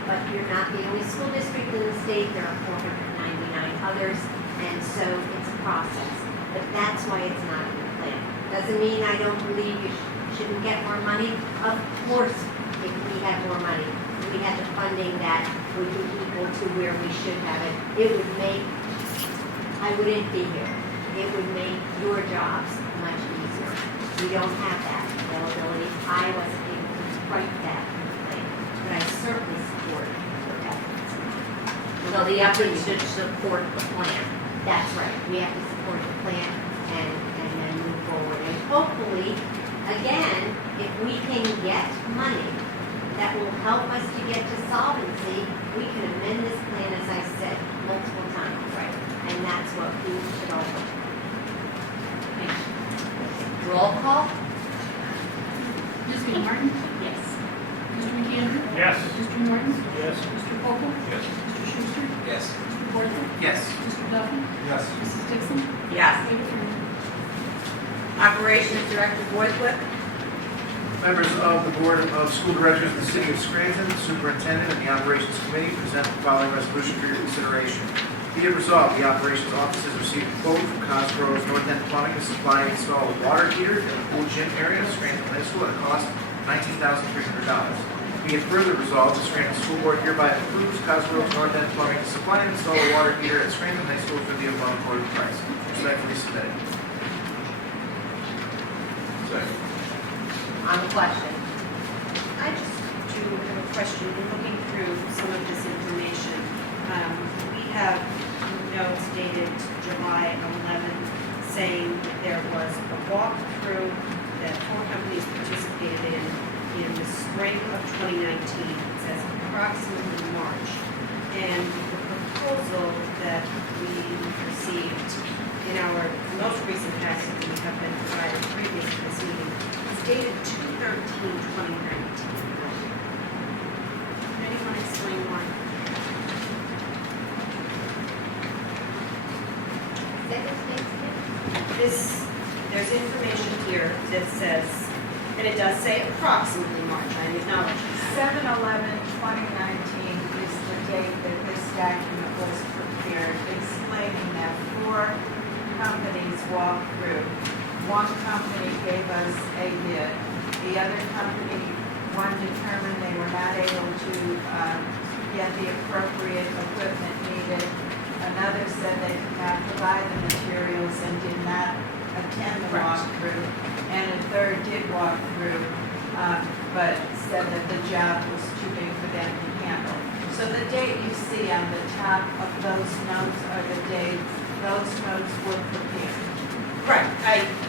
But you're not the only school district in the state. There are 499 others. And so it's a process. But that's why it's not in the plan. Doesn't mean I don't believe you shouldn't get more money. Of course, if we had more money, we had the funding that would be equal to where we should have it. It would make, I wouldn't be here. It would make your jobs much easier. We don't have that availability. I wasn't able to write that in the plan, but I certainly support your efforts. So the effort should support the plan. That's right. We have to support the plan and then move forward. And hopefully, again, if we can get money that will help us to get to solvency, we can amend this plan, as I said, multiple times. Right. And that's what we should all do. Roll call? Ms. Martin? Yes. Mr. McAndrew? Yes. Mr. Martin? Yes. Mr. Vogel? Yes. Mr. Schuster? Yes. Mr. Porter? Yes. Mr. Duffy? Yes. Mrs. Dixon? Yes. Mayor Turner? Operations Director Boycott? Members of the Board of School Directors of the City of Scranton, the Superintendent, and the Operations Committee present the following resolution for your consideration. Be it resolved, the Operations Office has received a quote from Cosgrove's North End Plumbing to supply and install a water heater in the pool gym area of Scranton High School at a cost of $19,300. Be it further resolved, the Scranton School Board hereby approves Cosgrove's North End Plumbing to supply and install a water heater at Scranton High School for the above quoted price. Respectfully submitted. Second. On the question. I just do have a question. In looking through some of this information, we have notes dated saying that there was a walkthrough that 4 companies participated in the spring of 2019. It says approximately March. And the proposal that we received in our most recent package that we have been provided previous to this meeting is dated 2/13/2019. Can anyone explain why? There's information here that says, and it does say approximately March, I acknowledge. 7/11/2019 is the date that this document was prepared, explaining that 4 companies walked through. One company gave us a bid. The other company, one determined they were not able to get the appropriate equipment needed. Another said they could not provide the materials and did not attend the walkthrough. And a third did walk through, but said that the job was too big for them to handle. So the date you see on the top of those notes are the dates those notes were prepared. Right,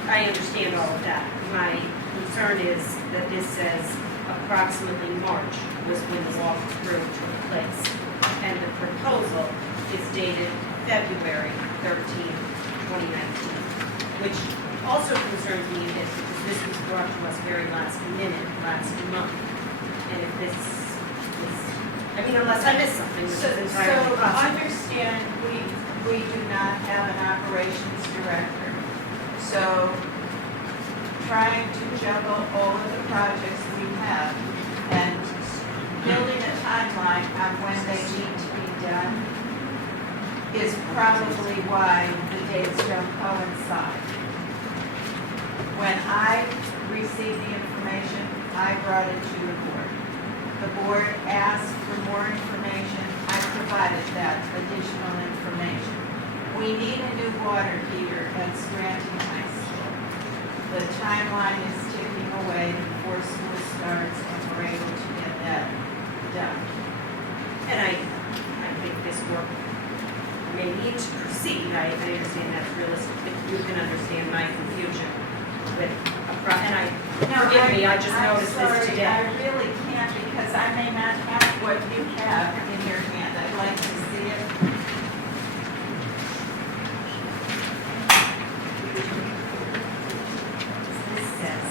I understand all of that. My concern is that this says approximately March was when the walkthrough took place. And the proposal is dated February 13, 2019, which also concerns me a bit because this was brought to us very last minute, last month. And if this is, I mean, unless I missed something, which is entirely possible. Understand, we do not have an operations director. So trying to juggle all of the projects we have and building a timeline on when they need to be done is probably why the dates don't coincide. When I received the information, I brought it to the board. The board asked for more information. I provided that additional information. We need a new water heater at Scranton High School. The timeline is ticking away before school starts and we're able to get that done. And I think this work may need to proceed. I understand that's realistic, but you can understand my confusion with, and forgive me, I just noticed this today. I really can't because I may not have what you have in your hand. I'd like to see it. This says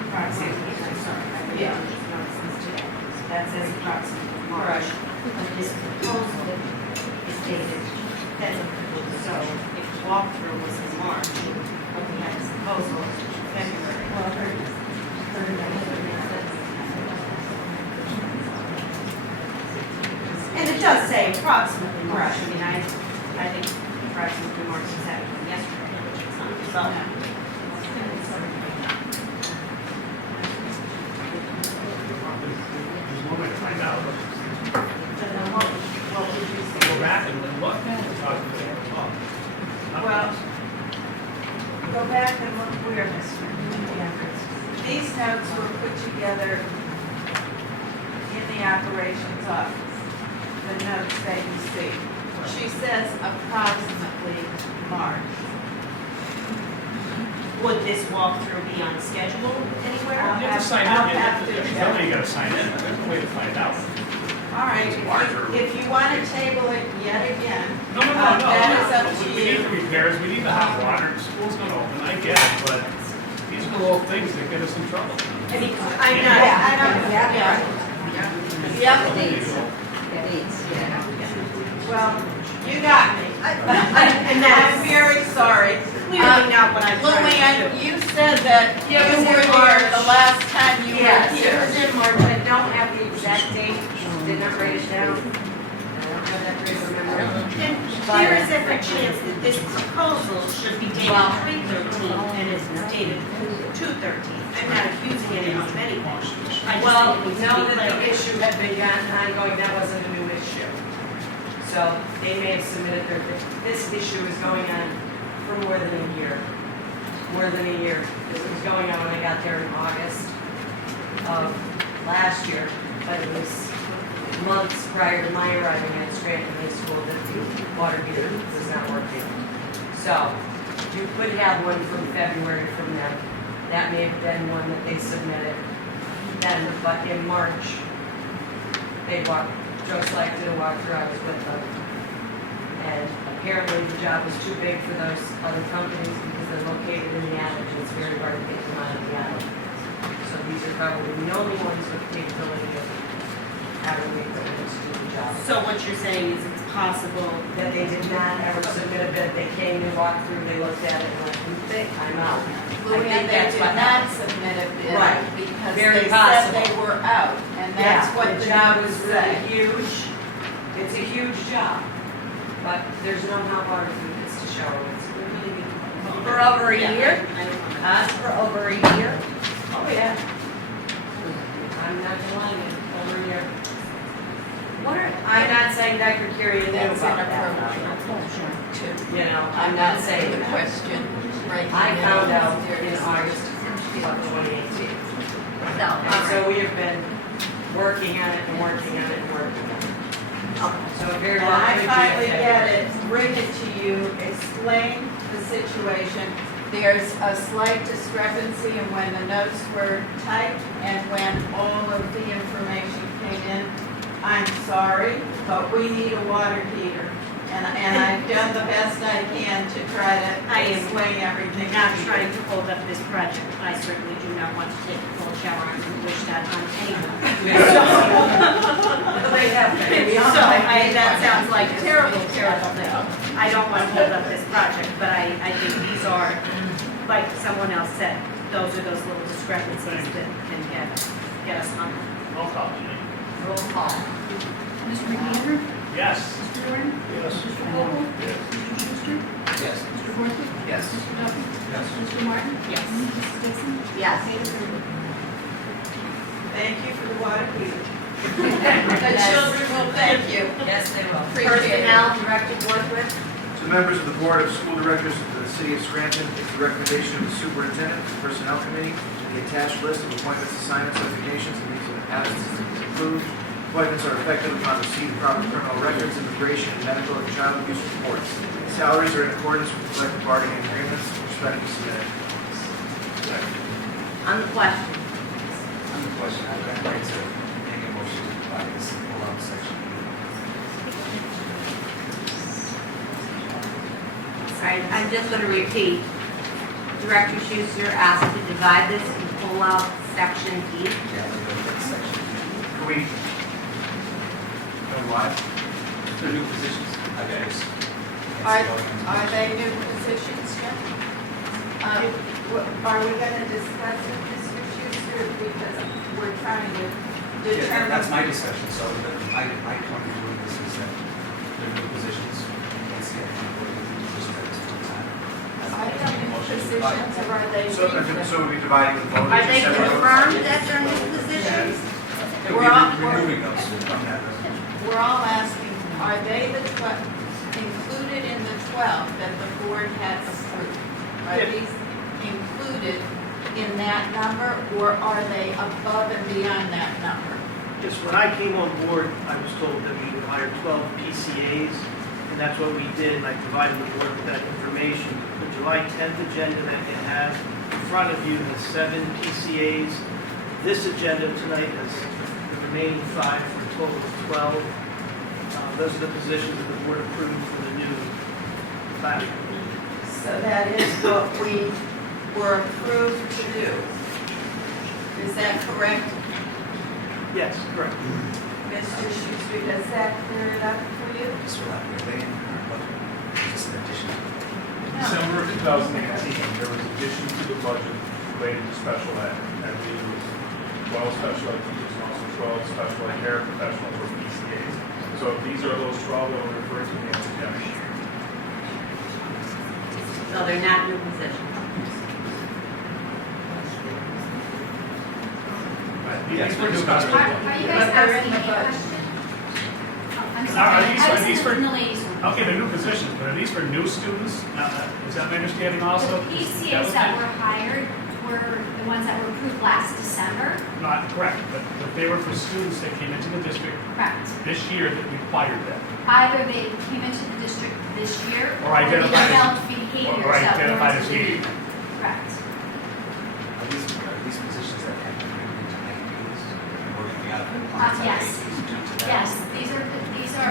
approximately, I'm sorry, I just noticed this today. That says approximately March. But this proposal is dated February. So if the walkthrough was in March, but we had this proposal in February. And it does say approximately March. I mean, I think approximately March is actually yesterday, which is not. So, There's one way to find out. What would you say? Go back and look. Well, go back and look where, Mr. These notes were put together in the operations office, the notes that you see. She says approximately March. Would this walkthrough be on schedule anywhere? You have to sign I'll in. have to Tell me you gotta sign in. There's no way to find out. All right, if you want to table it yet again, No. that is up to We need you. the repairs, we need the hot water, school's gonna open, I get it, but these are the little things that get us in trouble. I'm not. Yeah, I don't, yeah. Well, you got me. And that's I'm very sorry. clearly not what I'm trying to Luann, do. you said that you were there the last time you were Yes, it here. was in March. I don't have the exact date, did not write it down. I don't have that great of a memory. And there is every chance that this proposal should be dated 3/13 and is dated 2/13. I'm not accusing anyone of anything. I just Well, think it needs to know be that the clarified. issue had been ongoing, that wasn't a new issue. So they may have submitted this issue is going on for more than a year. More than a year. This was going on when I got there in August of last year, but it was months prior to my arriving at Scranton High School that the water heater was not working. So You could have one from February from them. That may have been one that they submitted then, but in March, Joe Slack did a walkthrough, I was with them. And apparently the job was too big for those other companies because they're located in the attic and it's very hard to get them out of the attic. So these are probably the only ones with the capability of having the equipment to do the job. So what you're saying is it's possible That they did not ever submit a bid, they came, they walked through, they looked at it, and went, I'm out. Luann, they did not submit a bid Right. because Very they said possible. they were out, and that's Yeah, what the the job news was really said. huge. It's a huge job, but there's no hot water for this to show. It's really. For over a Yeah, year? I don't want to. Us for over a year? Oh, yeah. I'm not gonna lie, to you, over a year. What are, I'm not saying Dr. Curie knew That's about that. inappropriate You know, I'm not saying The that. question right I now, found out there in is- August of 2018. so, all And so right. we have been working on it and working on it and working on it. So very And well. I could be finally a- get it, bring it to you, explain the situation. There's a slight discrepancy in when the notes were typed and when all of the information came in. I'm sorry, but we need a water heater. And I've done the best I can to try to I am explain everything. Not to you. trying to hold up this project. I certainly do not want to take a cold shower. I wouldn't wish that on anyone. They have been. We all So, have that been. sounds like a terrible, terrible thing. I don't want to hold up this project, but I think these are, like someone else said, those are those little discrepancies that can get us hung up. Roll call. Roll call. Mr. McAndrew? Yes. Mr. Jordan? Yes. Mr. Vogel? Mr. Schuster? Yes. Mr. Horton? Yes. Mr. Duffy? Yes. Mr. Martin? Yes. Mrs. Dixon? Yes. Mayor Snyder? Thank you for the water heater. The children will thank you. Yes, they will. Appreciate it. Personnel director Borthwick? To the members of the Board of School Directors of the City of Scranton, it's the recommendation of the Superintendent, the Personnel Committee, and the attached list of appointments, assignments, resignations, and leaves of absence is approved. Appointments are effective upon receipt of proper criminal records, immigration, and medical and child abuse reports. Salaries are in accordance with collective bargaining agreements respectively submitted. On the question. On the question, I'd like to make a motion to provide this pull-out section. I'm just going to repeat. Director Schuster asked to divide this and pull out section E. Yeah, we go to that section. Can we, know why? The new positions, I guess. Are they new positions yet? Are we gonna discuss it, Mr. Schuster, because we're trying to Yeah, determine? that's my discussion, so my point of view of this is that they're new positions. Let's get them on board with just at this point in time. I don't know positions, or are they? So we'll be dividing the vote. Are they into separate votes? confirmed that they're new positions? Yeah, We're all- we're removing those from that resolution. We're all asking, are they included in the 12 that the board has approved? Are Yeah. these included in that number, or are they above and beyond that number? Yes, when I came on board, I was told that we would hire 12 PCAs, and that's what we did, and I provided the board with that information. The July 10th agenda that you have in front of you has 7 PCAs. This agenda tonight has the remaining 5 for a total of 12. Those are the positions that the board approved for the new classroom. So that is what we were approved to do. Is that correct? Yes, correct. Mr. Schuster, does that clear it up for you? Just for that, were they in our budget? Just an addition? December of 2018, there was addition to the budget related to special ed. I believe it was 12 special ed teachers and also 12 special ed paraprofessionals or PCAs. So if these are those 12 that were referred to, the answer is yes. So they're not new positions. These were new Are customers. you guys asking me a question? I'm sorry, Are these for- in the ladies' room. Okay, they're new positions, but are these for new students? Is that my understanding also? The PCAs that were hired were the ones that were approved last December. Not correct, but they were for students that came into the district Correct. this year that required them. Either they came into the district this year Or or they identified as- developed be behaviors Or that identified warrant as a need. needed. Correct. Are these positions that have been moved into IEPs, and we're going to be out of compliance on Yes. IEPs due to that? Yes, these are,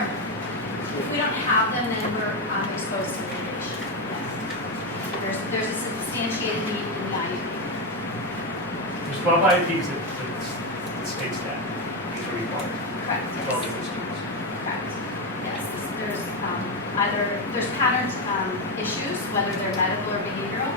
if we don't have them, then we're exposed to litigation. Yes. There's a substantiated need in the IEP. There's 12 IEPs that states that. These are required. Correct. For 12 different schools. Correct. Yes, there's there's patterned issues, whether they're medical or behavioral,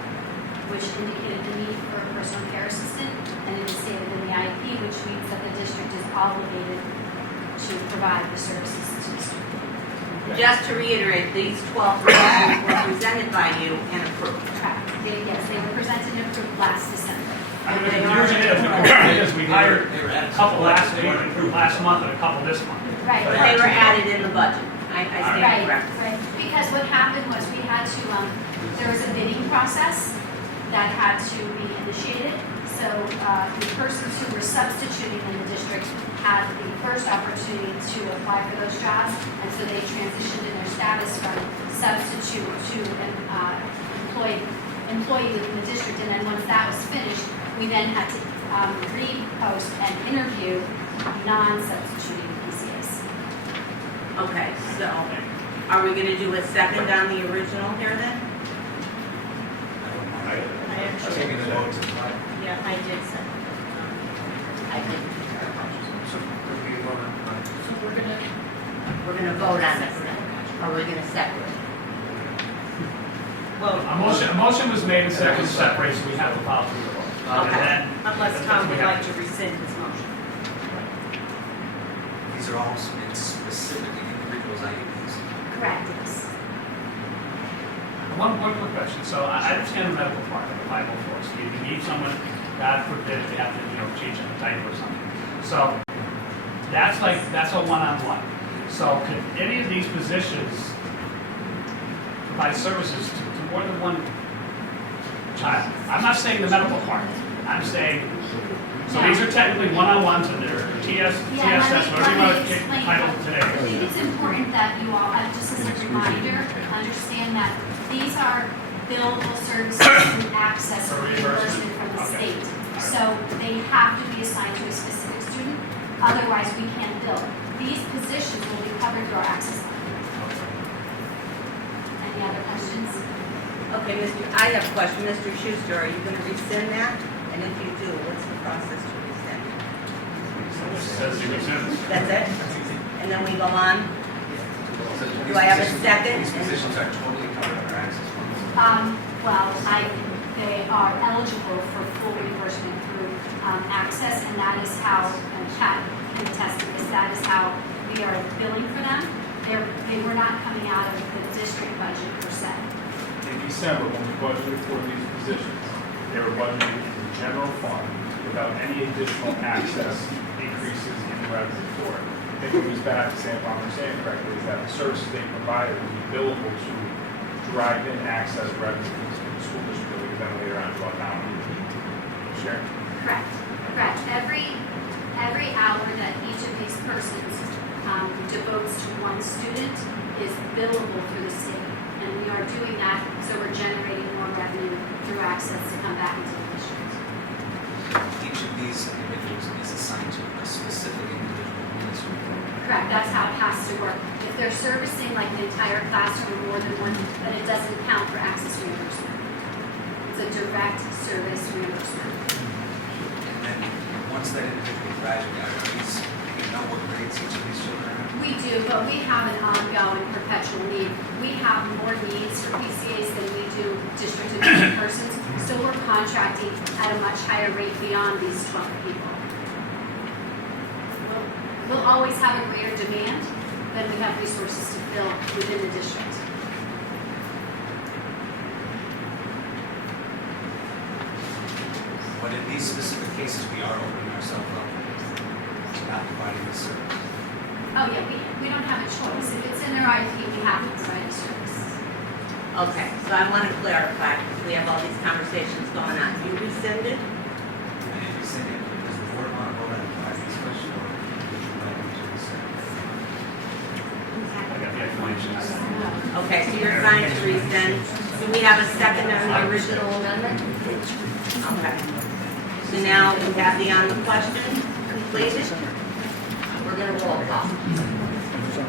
which indicated the need for a personal care assistant, and it is stated in the IEP, which means that the district is obligated to provide the services to the student. Just to reiterate, these 12 proposals were presented by you and approved. Correct. Yes, they were presented and approved last December. I mean, the confusion is we hired a couple last month and a couple this month. Right. But they were added in the budget. I stand corrected. Right. Because what happened was we had to, there was a bidding process that had to be initiated. So the persons who were substituting in the district had the first opportunity to apply for those jobs, and so they transitioned in their status from substitute to employee within the district. And then once that was finished, we then had to repost and interview non-substituting PCAs. Okay, so are we going to do a second on the original here then? I actually, Taking the vote to apply. yeah, I did say. I did. So, we vote on So we're gonna, We're going to vote on this then, or we're going to separate? Well, A motion was made and second separate, so we have to follow through the vote. And Okay. then- unless Tom would like to rescind his motion. These are all specifically individuals IEPs. correct, yes. One quick question. So I understand the medical part of the 504. So you need someone, God forbid, they have to, change a diaper or something. So that's a one-on-one. So could any of these positions provide services to more than one child? I'm not saying the medical part. I'm saying, so these are technically one-on-ones and they're TSS, whatever you want to take the title I today. think it's important that you all, just as a reminder, understand that these are billable services and access For reimbursement from the Okay. state. So they have to be assigned to a specific student, otherwise we can't bill. These positions will be covered through our access line. Any other questions? Okay, I have a question. Mr. Schuster, are you going to rescind that? And if you do, what's the process to rescind? Says he rescinds. That's it? And then we go on? Do I have a second? These positions are totally covered under access funds. They are eligible for full reimbursement through access, and that is how, and Pat can attest to this, that is how we are billing for them. They were not coming out of the district budget per se. In December, when we budgeted for these positions, they were budgeted in the general fund without any additional access increases in revenue for it. I think what Ms. Bennett is saying, if I'm understanding correctly, is that the services they provided would be billable to drive in access revenue to the school district that we could then later on draw down. Sharon? Correct. Every hour that each of these persons devotes to one student is billable through the city. And we are doing that, so we're generating more revenue through access to come back into the district. Each of these individuals is assigned to a specific individual administrator. Correct, that's how it has to work. If they're servicing like the entire classroom or more than one, then it doesn't count for access reimbursement. It's a direct service reimbursement. And then, once that individual graduates, we know what grades each of these children are in. We do, but we have an ongoing perpetual need. We have more needs for PCAs than we do district-admitted persons, so we're contracting at a much higher rate beyond these 12 people. We'll always have a greater demand than we have resources to fill within the district. But in these specific cases, we are opening ourselves up to not providing this service. Oh, yeah, we don't have a choice. If it's in their IEP, we have to provide a service. Okay, so I want to clarify, because we have all these conversations going on. You rescinded? And if you say that, does the board want to vote on these questions, or would you like me to rescind? I got the explanation. Okay, so you're fine to rescind. So we have a second on the original amendment? Okay. So now we have the on the question completed. We're gonna roll call.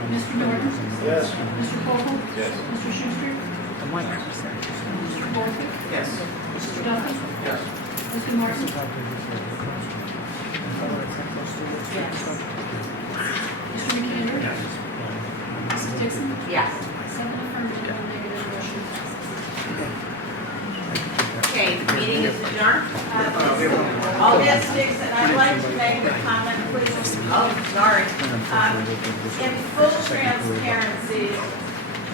Mr. Norton? Yes. Mr. Vogel? Yes. Mr. Schuster? Mr. Bolton? Yes. Mr. Duffy? Yes. Mr. Marson? Mr. McAndrew? Yes. Mrs. Dixon? Yes. 7 affirmative, 1 negative, motion passes. Okay, the meeting is adjourned. Oh, yes, Dixon, I'd like to make a comment, please. Oh, sorry. In full transparency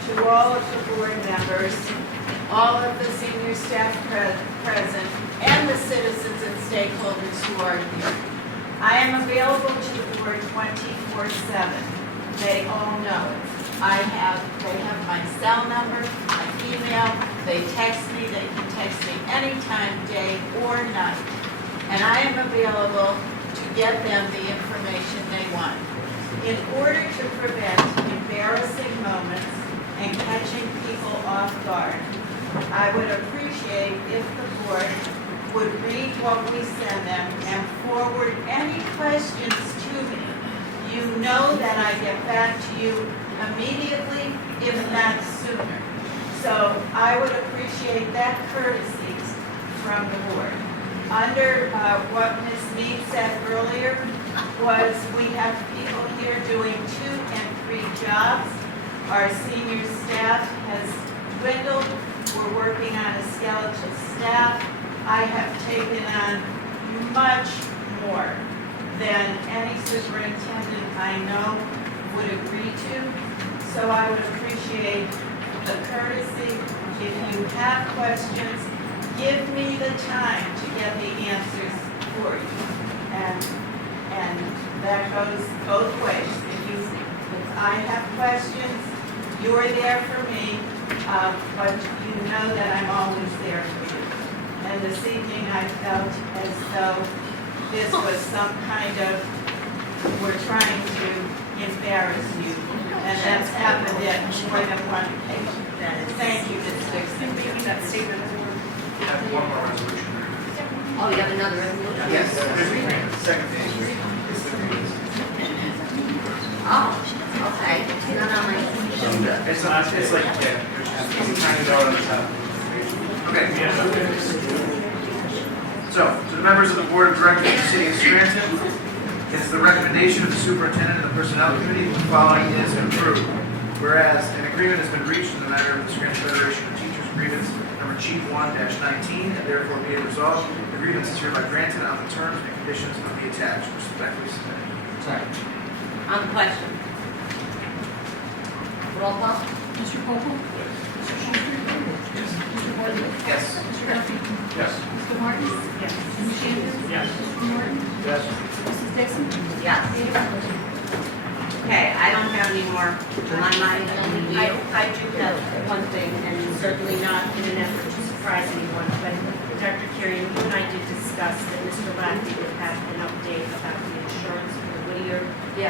to all of the board members, all of the senior staff present, and the citizens and stakeholders who are here, I am available to the board 24/7. They all know it. They have my cell number, my email, they text me, they can text me anytime, day or night. And I am available to get them the information they want. In order to prevent embarrassing moments and catching people off guard, I would appreciate if the board would read what we send them and forward any questions to me. You know that I get back to you immediately, if not sooner. So I would appreciate that courtesy from the board. Under what Ms. Mead said earlier, was we have people here doing 2 and 3 jobs. Our senior staff has dwindled. We're working on a skeletal staff. I have taken on much more than any superintendent I know would agree to. So I would appreciate the courtesy. If you have questions, give me the time to get the answers for you. And that goes both ways. If I have questions, you're there for me, but you know that I'm always there for you. And this evening I felt as though this was some kind of, we're trying to embarrass you. And that's happened at more than one occasion. Thank you, Ms. Dixon. That statement. We have one more resolution. Oh, you have another resolution? Yes. Second page. It's the agreement. Oh, okay. None on my. It's like, yeah, there's just tiny note on the top. Okay. So, to the members of the Board of Directors of the City of Scranton, it is the recommendation of the Superintendent and the Personnel Committee that the following is approved. Whereas an agreement has been reached in the matter of the Scranton Federation of Teachers Grievance number G1-19, and therefore be it resolved, the grievance is hereby granted on the terms and conditions of the attached. Respectfully submitted. On the question. Roll call? Mr. Vogel? Mr. Schuster? Mr. Bolton? Yes. Mr. Duffy? Yes. Mr. Martin? Yes. Mr. McAndrew? Yes. Mr. Norton? Yes. Mrs. Dixon? Yes. 8 affirmative. Okay, I don't have any more on my mind. Only you. I do have one thing, and certainly not in an effort to surprise anyone, but Dr. Kieran, you and I did discuss that Mr. Lafferty would have an update about the insurance for the Whittier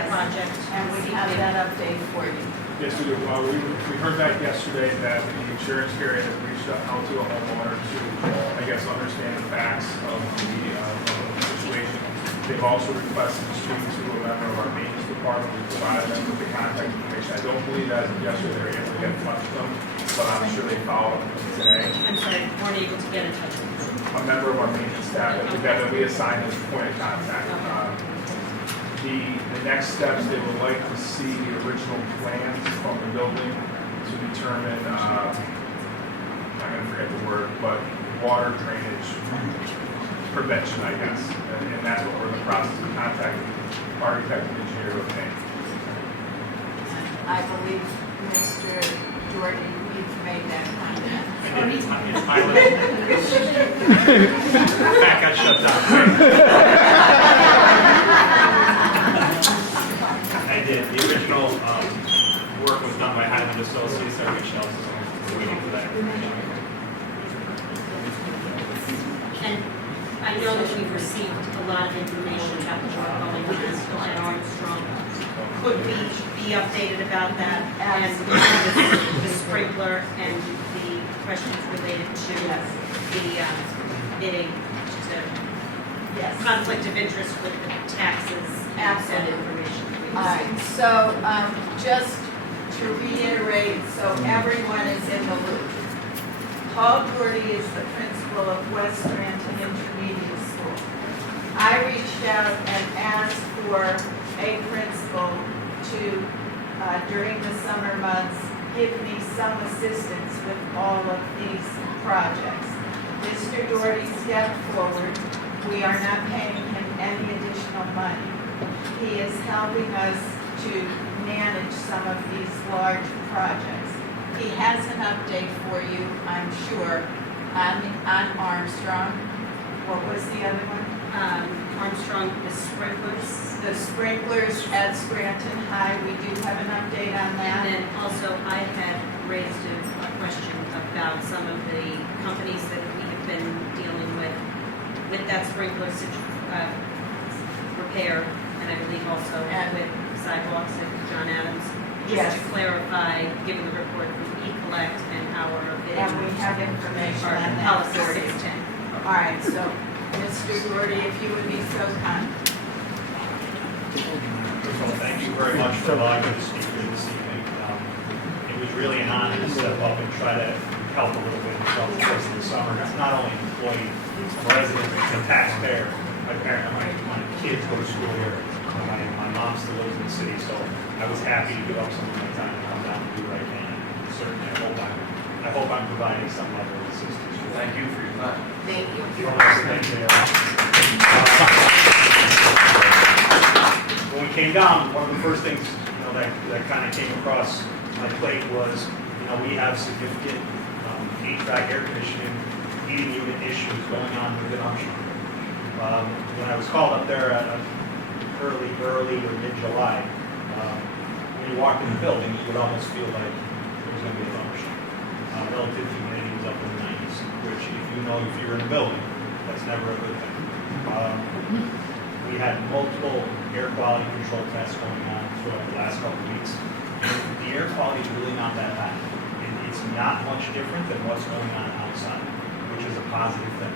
project. And we have that update for you. Yes, we do. We heard back yesterday that the insurance carrier has reached out to a homeowner to, I guess, understand the facts of the situation. They've also requested to speak to a member of our maintenance department. We provided them with the contact information. I don't believe as of yesterday they were able to get in touch with them, but I'm sure they followed up with them today. I'm sorry, weren't able to get in touch with them. A member of our maintenance staff that we assigned as point of contact. The next steps, they would like to see the original plans from the building to determine, I'm going to forget the word, but water drainage prevention, I guess. And that's what we're in the process of contacting architect and engineer to obtain. I believe, Mr. Jordan, you've made that contact. It's my list. That got shut down. I did. The original work was done by Highland Associates. I reached out to them, waiting for that information. And I know that we've received a lot of information about the work going on at Armstrong. Could we be updated about that and the sprinkler and the questions related to the bidding to Yes. conflict of interest with the taxes and that information. we All right, received. so just to reiterate, so everyone is in the loop. Paul Gordy is the principal of West Scranton Intermediate School. I reached out and asked for a principal to, during the summer months, give me some assistance with all of these projects. Mr. Doherty stepped forward. We are not paying him any additional money. He is helping us to manage some of these large projects. He has an update for you, I'm sure, on Armstrong. What was the other one? Armstrong, the sprinklers. The sprinklers at Scranton High, we do have an update on that. And then also I had raised a question about some of the companies that we have been dealing with that sprinkler repair, and I believe also with sidewalks at John Adams. Yes. Just to clarify, given the report from E-Collect and our bidding. And we have information our on that. Policy 610. All right, so Mr. Doherty, if you would be so kind. First of all, thank you very much for allowing me to speak here this evening. It was really an honor to step up and try to help a little bit throughout the course of the summer. It's not only an employee, I'm a resident, I'm a taxpayer. My kids go to school here. My mom still lives in the city, so I was happy to give up some of my time to come down and do right hand. Certainly, I hope I'm providing some level of assistance. Thank you for your time. Thank you. You don't have to thank me. When we came down, one of the first things that kind of came across my plate was, we have significant HVAC air conditioning, heating unit issues going on within Armstrong. When I was called up there at early or mid-July, when you walked in the building, you would almost feel like there was going to be a thunderstorm. Relative humidity was up in the 90s, which if you're in a building, that's never a good thing. We had multiple air quality control tests going on throughout the last couple of weeks. The air quality is really not that bad. It's not much different than what's going on outside, which is a positive thing.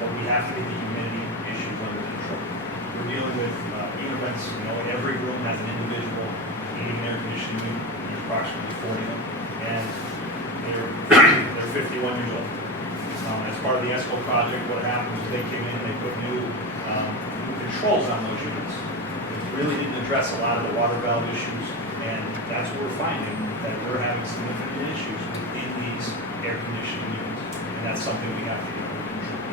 But we have to get the humidity issues under control. We're dealing with units, every room has an individual heating and air conditioning unit, there's approximately 40 of them, and they're 51 years old. As part of the ESCO project, what happened was they came in, they put new controls on those units. It really didn't address a lot of the water valve issues, and that's what we're finding, that we're having significant issues within these air conditioning units, and that's something we have to get under control.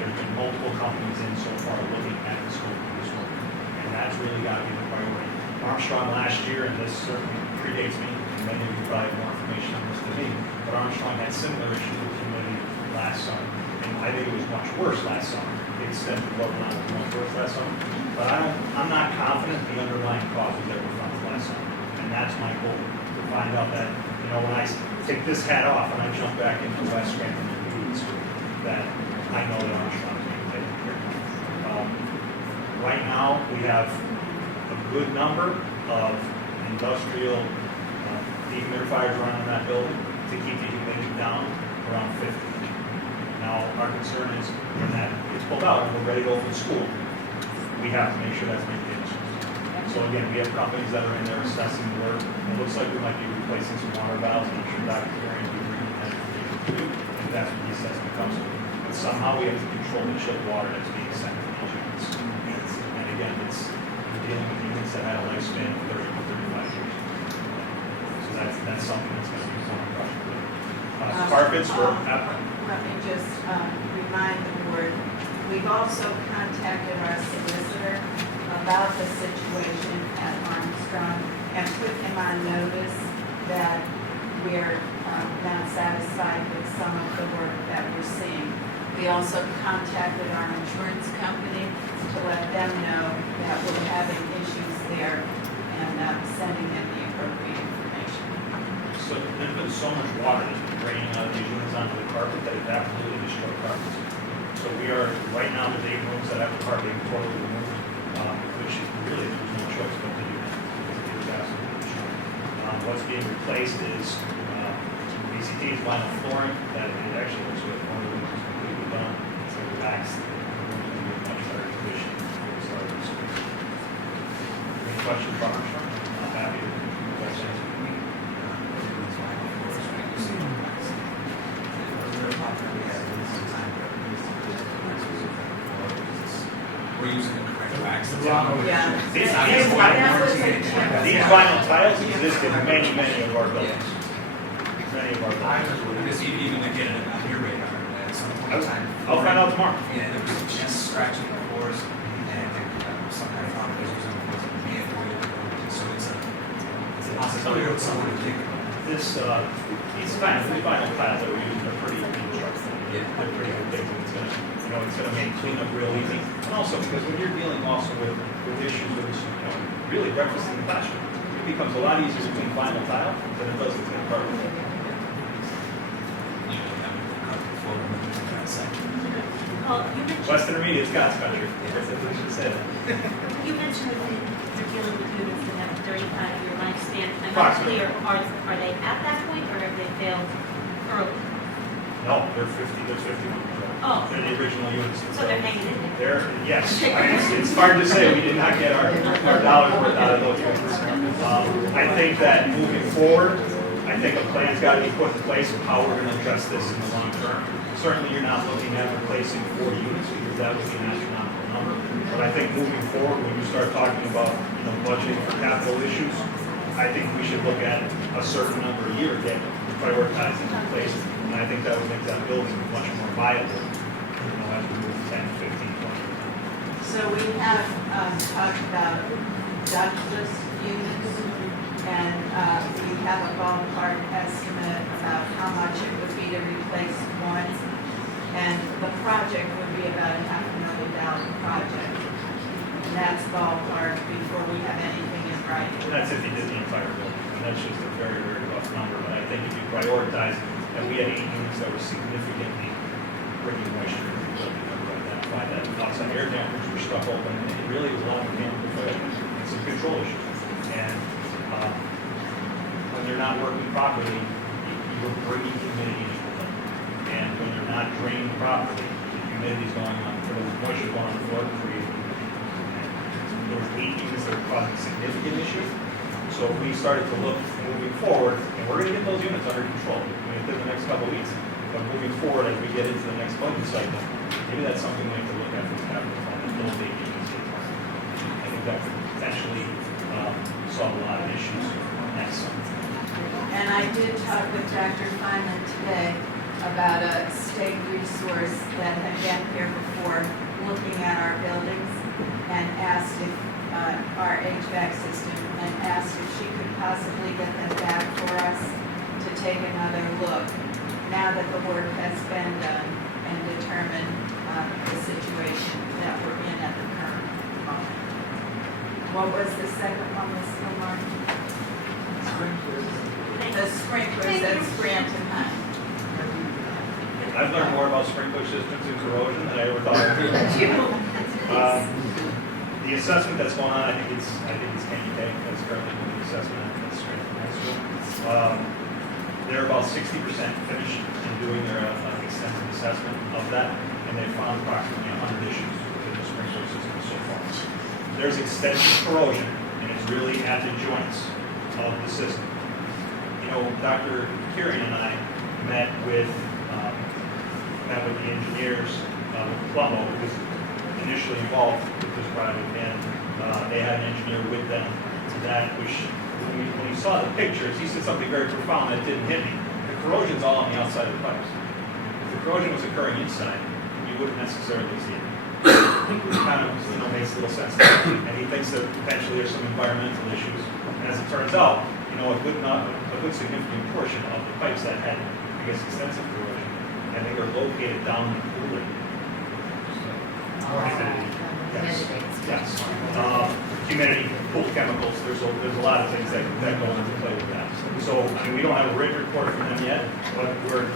There's been multiple companies in so far looking at the scope of this work, and that's really got to be the priority. Armstrong last year, and this certainly predates me, and many of you probably have more information on this than me, but Armstrong had similar issues with humidity last summer, and I think it was much worse last summer. The extent of what went on was much worse last summer, but I'm not confident the underlying causes that were found last summer, and that's my goal, to find out that, when I take this hat off and I jump back into West Scranton Intermediate School, that I know that Armstrong is being taken care of. Right now, we have a good number of industrial dehumidifiers running in that building to keep the humidity down around 50. Now, our concern is when that gets pulled out and we're ready to open school, we have to make sure that's maintained. So again, we have companies that are in there assessing the work. It looks like we might be replacing some water valves, and I'm sure Dr. Karen will bring that too, if that's what the assessment comes to. But somehow we have to control the chilled water that's being sent to these units. And again, we're dealing with units that had a lifespan of 30 to 35 years. So that's something that's going to be one question. Carpets were. Let me just remind the board, we've also contacted our solicitor about the situation at Armstrong and put him on notice that we're not satisfied with some of the work that we're seeing. We also contacted our insurance company to let them know that we're having issues there and sending them the appropriate information. So there's been so much water that's been draining out of these units onto the carpet that it's absolutely destroyed carpets. So we are, right now, the 8 rooms that have the carpet totally removed, which really there's no choice but to do that because it is absolutely destroyed. What's being replaced is VCT's vinyl flooring that it actually looks good. One of the rooms is completely done. It's a relaxed, room to be in much better condition. Any questions, Dr. Armstrong? I'm happy to questions. We're using the correct wax. Yeah. These vinyl tiles exist in many, many of our buildings. Many of our buildings. Because even to get it on your radar at some point in time. I'll find out tomorrow. Yeah, there was just scratching the floors and some kind of problem was using the floors and being oil. So it's a possibility of someone to think about. These vinyl tiles that we use are pretty constructive. Yeah. They're pretty good things. It's gonna make cleanup real easy. And also, because when you're dealing also with issues with, really referencing the classroom, it becomes a lot easier to clean vinyl tile than it does to clean carpet. Paul, you mentioned, West Intermediate, Scott's country. That's what we should say. you mentioned that you're dealing with units that have a 35-year lifespan. I'm not Approximately. clear, are they at that point or have they failed early? No, they're 51. Oh. They're the original units. So they're hanging in there? Yes. It's hard to say. We did not get our dollars worth out of those units. I think that moving forward, I think a plan's got to be put in place of how we're going to address this in the long term. Certainly, you're not looking at replacing 40 units because that would be an astronomical number. But I think moving forward, when you start talking about budgeting for capital issues, I think we should look at a certain number a year, get prioritized and replaced. And I think that would make that building much more viable, as we move 10, 15, 20. So we have talked about Douglas units, and we have a ballpark estimate about how much it would be to replace one. And the project would be about a $500,000 project. And that's ballpark before we have anything in writing. And that's if you did the entire building. And that's just a very, very rough number. But I think if you prioritize, and we had 8 units that were significantly bringing moisture into the building, that we identified that outside air dampers were stuck open, and it really was a lot of mechanical failure and some control issues. And when they're not working properly, you're bringing humidity into the building. And when they're not drained properly, the humidity's going on, the moisture going on the floor, creating. There were 8 units that were causing significant issues. So we started to look moving forward, and we're going to get those units under control within the next couple of weeks. But moving forward, as we get into the next budget cycle, maybe that's something we have to look at for the capital fund, and those 8 units. I think that could potentially solve a lot of issues next summer. And I did talk with Dr. Feynman today about a state resource that had been here before, looking at our buildings, and asked if our HVAC system, and asked if she could possibly get them back for us to take another look, now that the work has been done, and determine the situation that we're in at the current moment. What was the second one, Ms. Lamar? The sprinklers at Scranton High. I've learned more about sprinkler systems and corrosion than I ever thought I would. The assessment that's going on, I think it's Kenny Day that's currently doing the assessment at Scranton High School. They're about 60% finished in doing their extensive assessment of that, and they found approximately 100 issues with the sprinkler system so far. There's extensive corrosion, and it's really at the joints of the system. Dr. Kieran and I met with the engineers, with Plumbo, who was initially involved with this project, and they had an engineer with them to that, which when he saw the pictures, he said something very profound that didn't hit me. The corrosion's all on the outside of the pipes. If the corrosion was occurring inside, you wouldn't necessarily see it. It kind of makes a little sense to me. And he thinks that potentially there's some environmental issues. And as it turns out, a good significant portion of the pipes that had, extensive corrosion, and they were located down in the cooling. Yes. Humidity, cool chemicals, there's a lot of things that go into play with that. So, we don't have a written report from them yet, but we're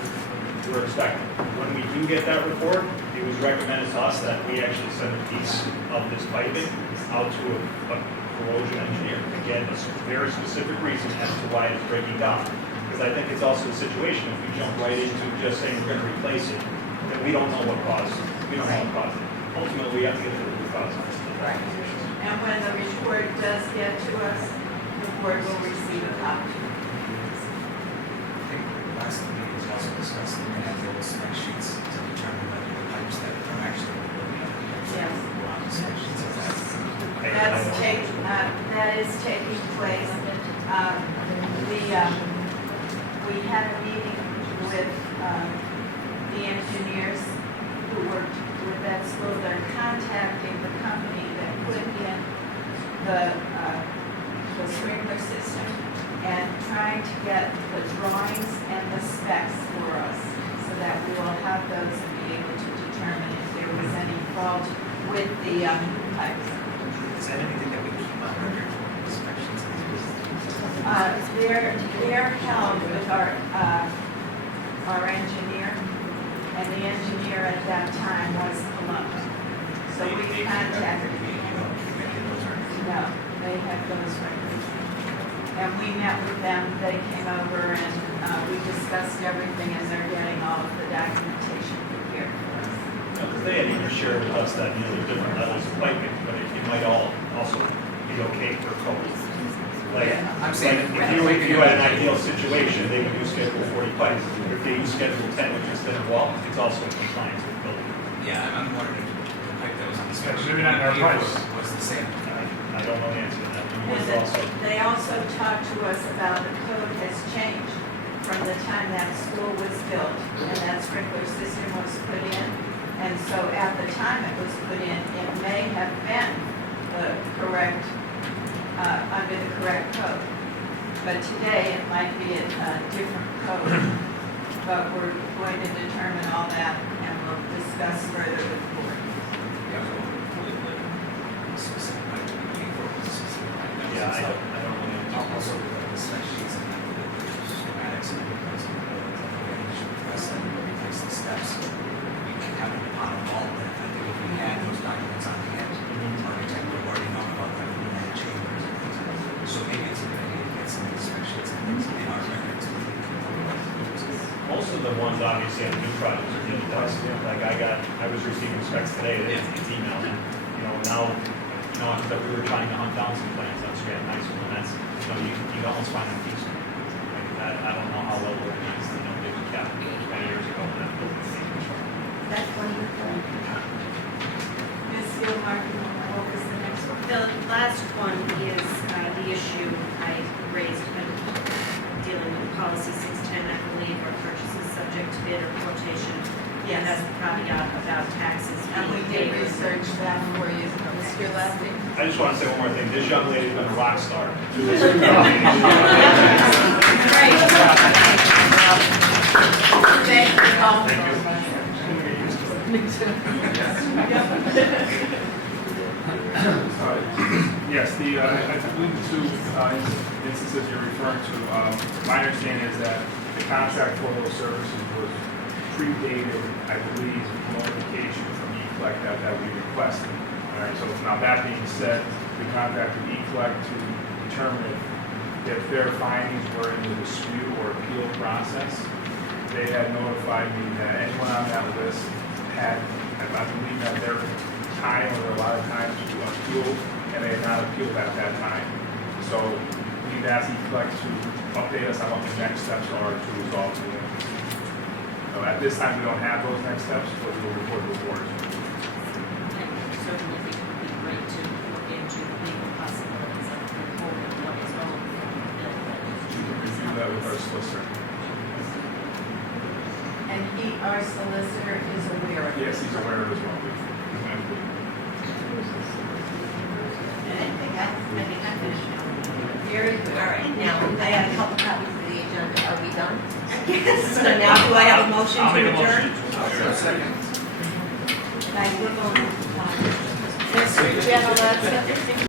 expecting. When we do get that report, it was recommended to us that we actually send a piece of this piping out to a corrosion engineer. Again, a very specific reason as to why it's breaking down. Because I think it's also a situation, if we jump right into just saying we're gonna replace it, then we don't know what caused it. We don't know what caused it. Ultimately, we have to get to the root cause. Right. And when the report does get to us, the board will receive a copy. I think last meeting was also discussed, we're gonna have the old spec sheets to determine whether the pipes that are actually Yes. on the spec sheets of that. That is taking place. We had a meeting with the engineers who worked with that school. They're contacting the company that put in the sprinkler system and trying to get the drawings and the specs for us so that we will have those and be able to determine if there was any fault with the pipes. Is that anything that we keep on record, inspections? They're held with our engineer, and the engineer at that time was Columbus. So we contacted. No, they have those records. And we met with them, they came over and we discussed everything and they're getting all of the documentation prepared for us. Because they had even shared with us that, there's different levels of piping, but it might all also be okay for code. Like, I'm saying if you had an ideal situation, they would use Schedule 40 pipes. If they use Schedule 10, which is thin wall, it's also in compliance with building. Yeah, I'm wondering, the pipe that was on the spec sheet. Maybe not in our price. Was the same. I don't know the answer to that. It was And also, they also talked to us about the code has changed from the time that school was built and that sprinkler system was put in. And so at the time it was put in, it may have been the correct, under the correct code. But today it might be a different code. But we're going to determine all that and we'll discuss further with the board. Specific pipe that we paid for was a specific pipe. yeah, I don't know. Also, the spec sheets and the schematics and everything, we should request that we replace the steps. We can have it upon a wall, but I think if we had those documents on hand, the architect would have already known about that, we had chambers and things like that. So maybe it's a good idea to get some of these spec sheets and things in our records. Most of the ones obviously on new projects are digitized. Like I was receiving specs today, it's emailed in. That we were trying to hunt down some plans on Scranton High School, and that's, you almost find them piece. Like, I don't know how well organized, they were capped 20 years ago when that building was being constructed. That's one of the things. Ms. Gilmar, what was the next one? The last one is the issue I raised when dealing with policy 610, I believe, or purchases subject to bid or quotation. Yeah, that's probably about taxes. And we did research that for you, Mr. Lefty. I just want to say one more thing. This young lady's been a rock star. Thank you all. Yes, I believe the two instances you're referring to, my understanding is that the contract for those services was predated, I believe, notification from E-Collect that we requested. All right, so now that being said, we contacted E-Collect to determine if their findings were in the dispute or appeal process. They had notified me that anyone on that list had, I believe, at their time or a lot of times to appeal, and they had not appealed at that time. So we've asked E-Collect to update us on what the next steps are to resolve the issue. So at this time, we don't have those next steps, but we will report to the board. Certainly, it would be great to look into the legal possibilities of reporting what is owed from the bill. We can review that with our solicitor. And our solicitor is aware of it. Yes, he's aware of it as well. Anything else? I think I'm finished now. Very good. All right, now, I have a couple copies of the agenda. Are we done? Yes. So now do I have a motion I'll make to a motion. adjourn? Second. Thank you. Mr. Genoweva?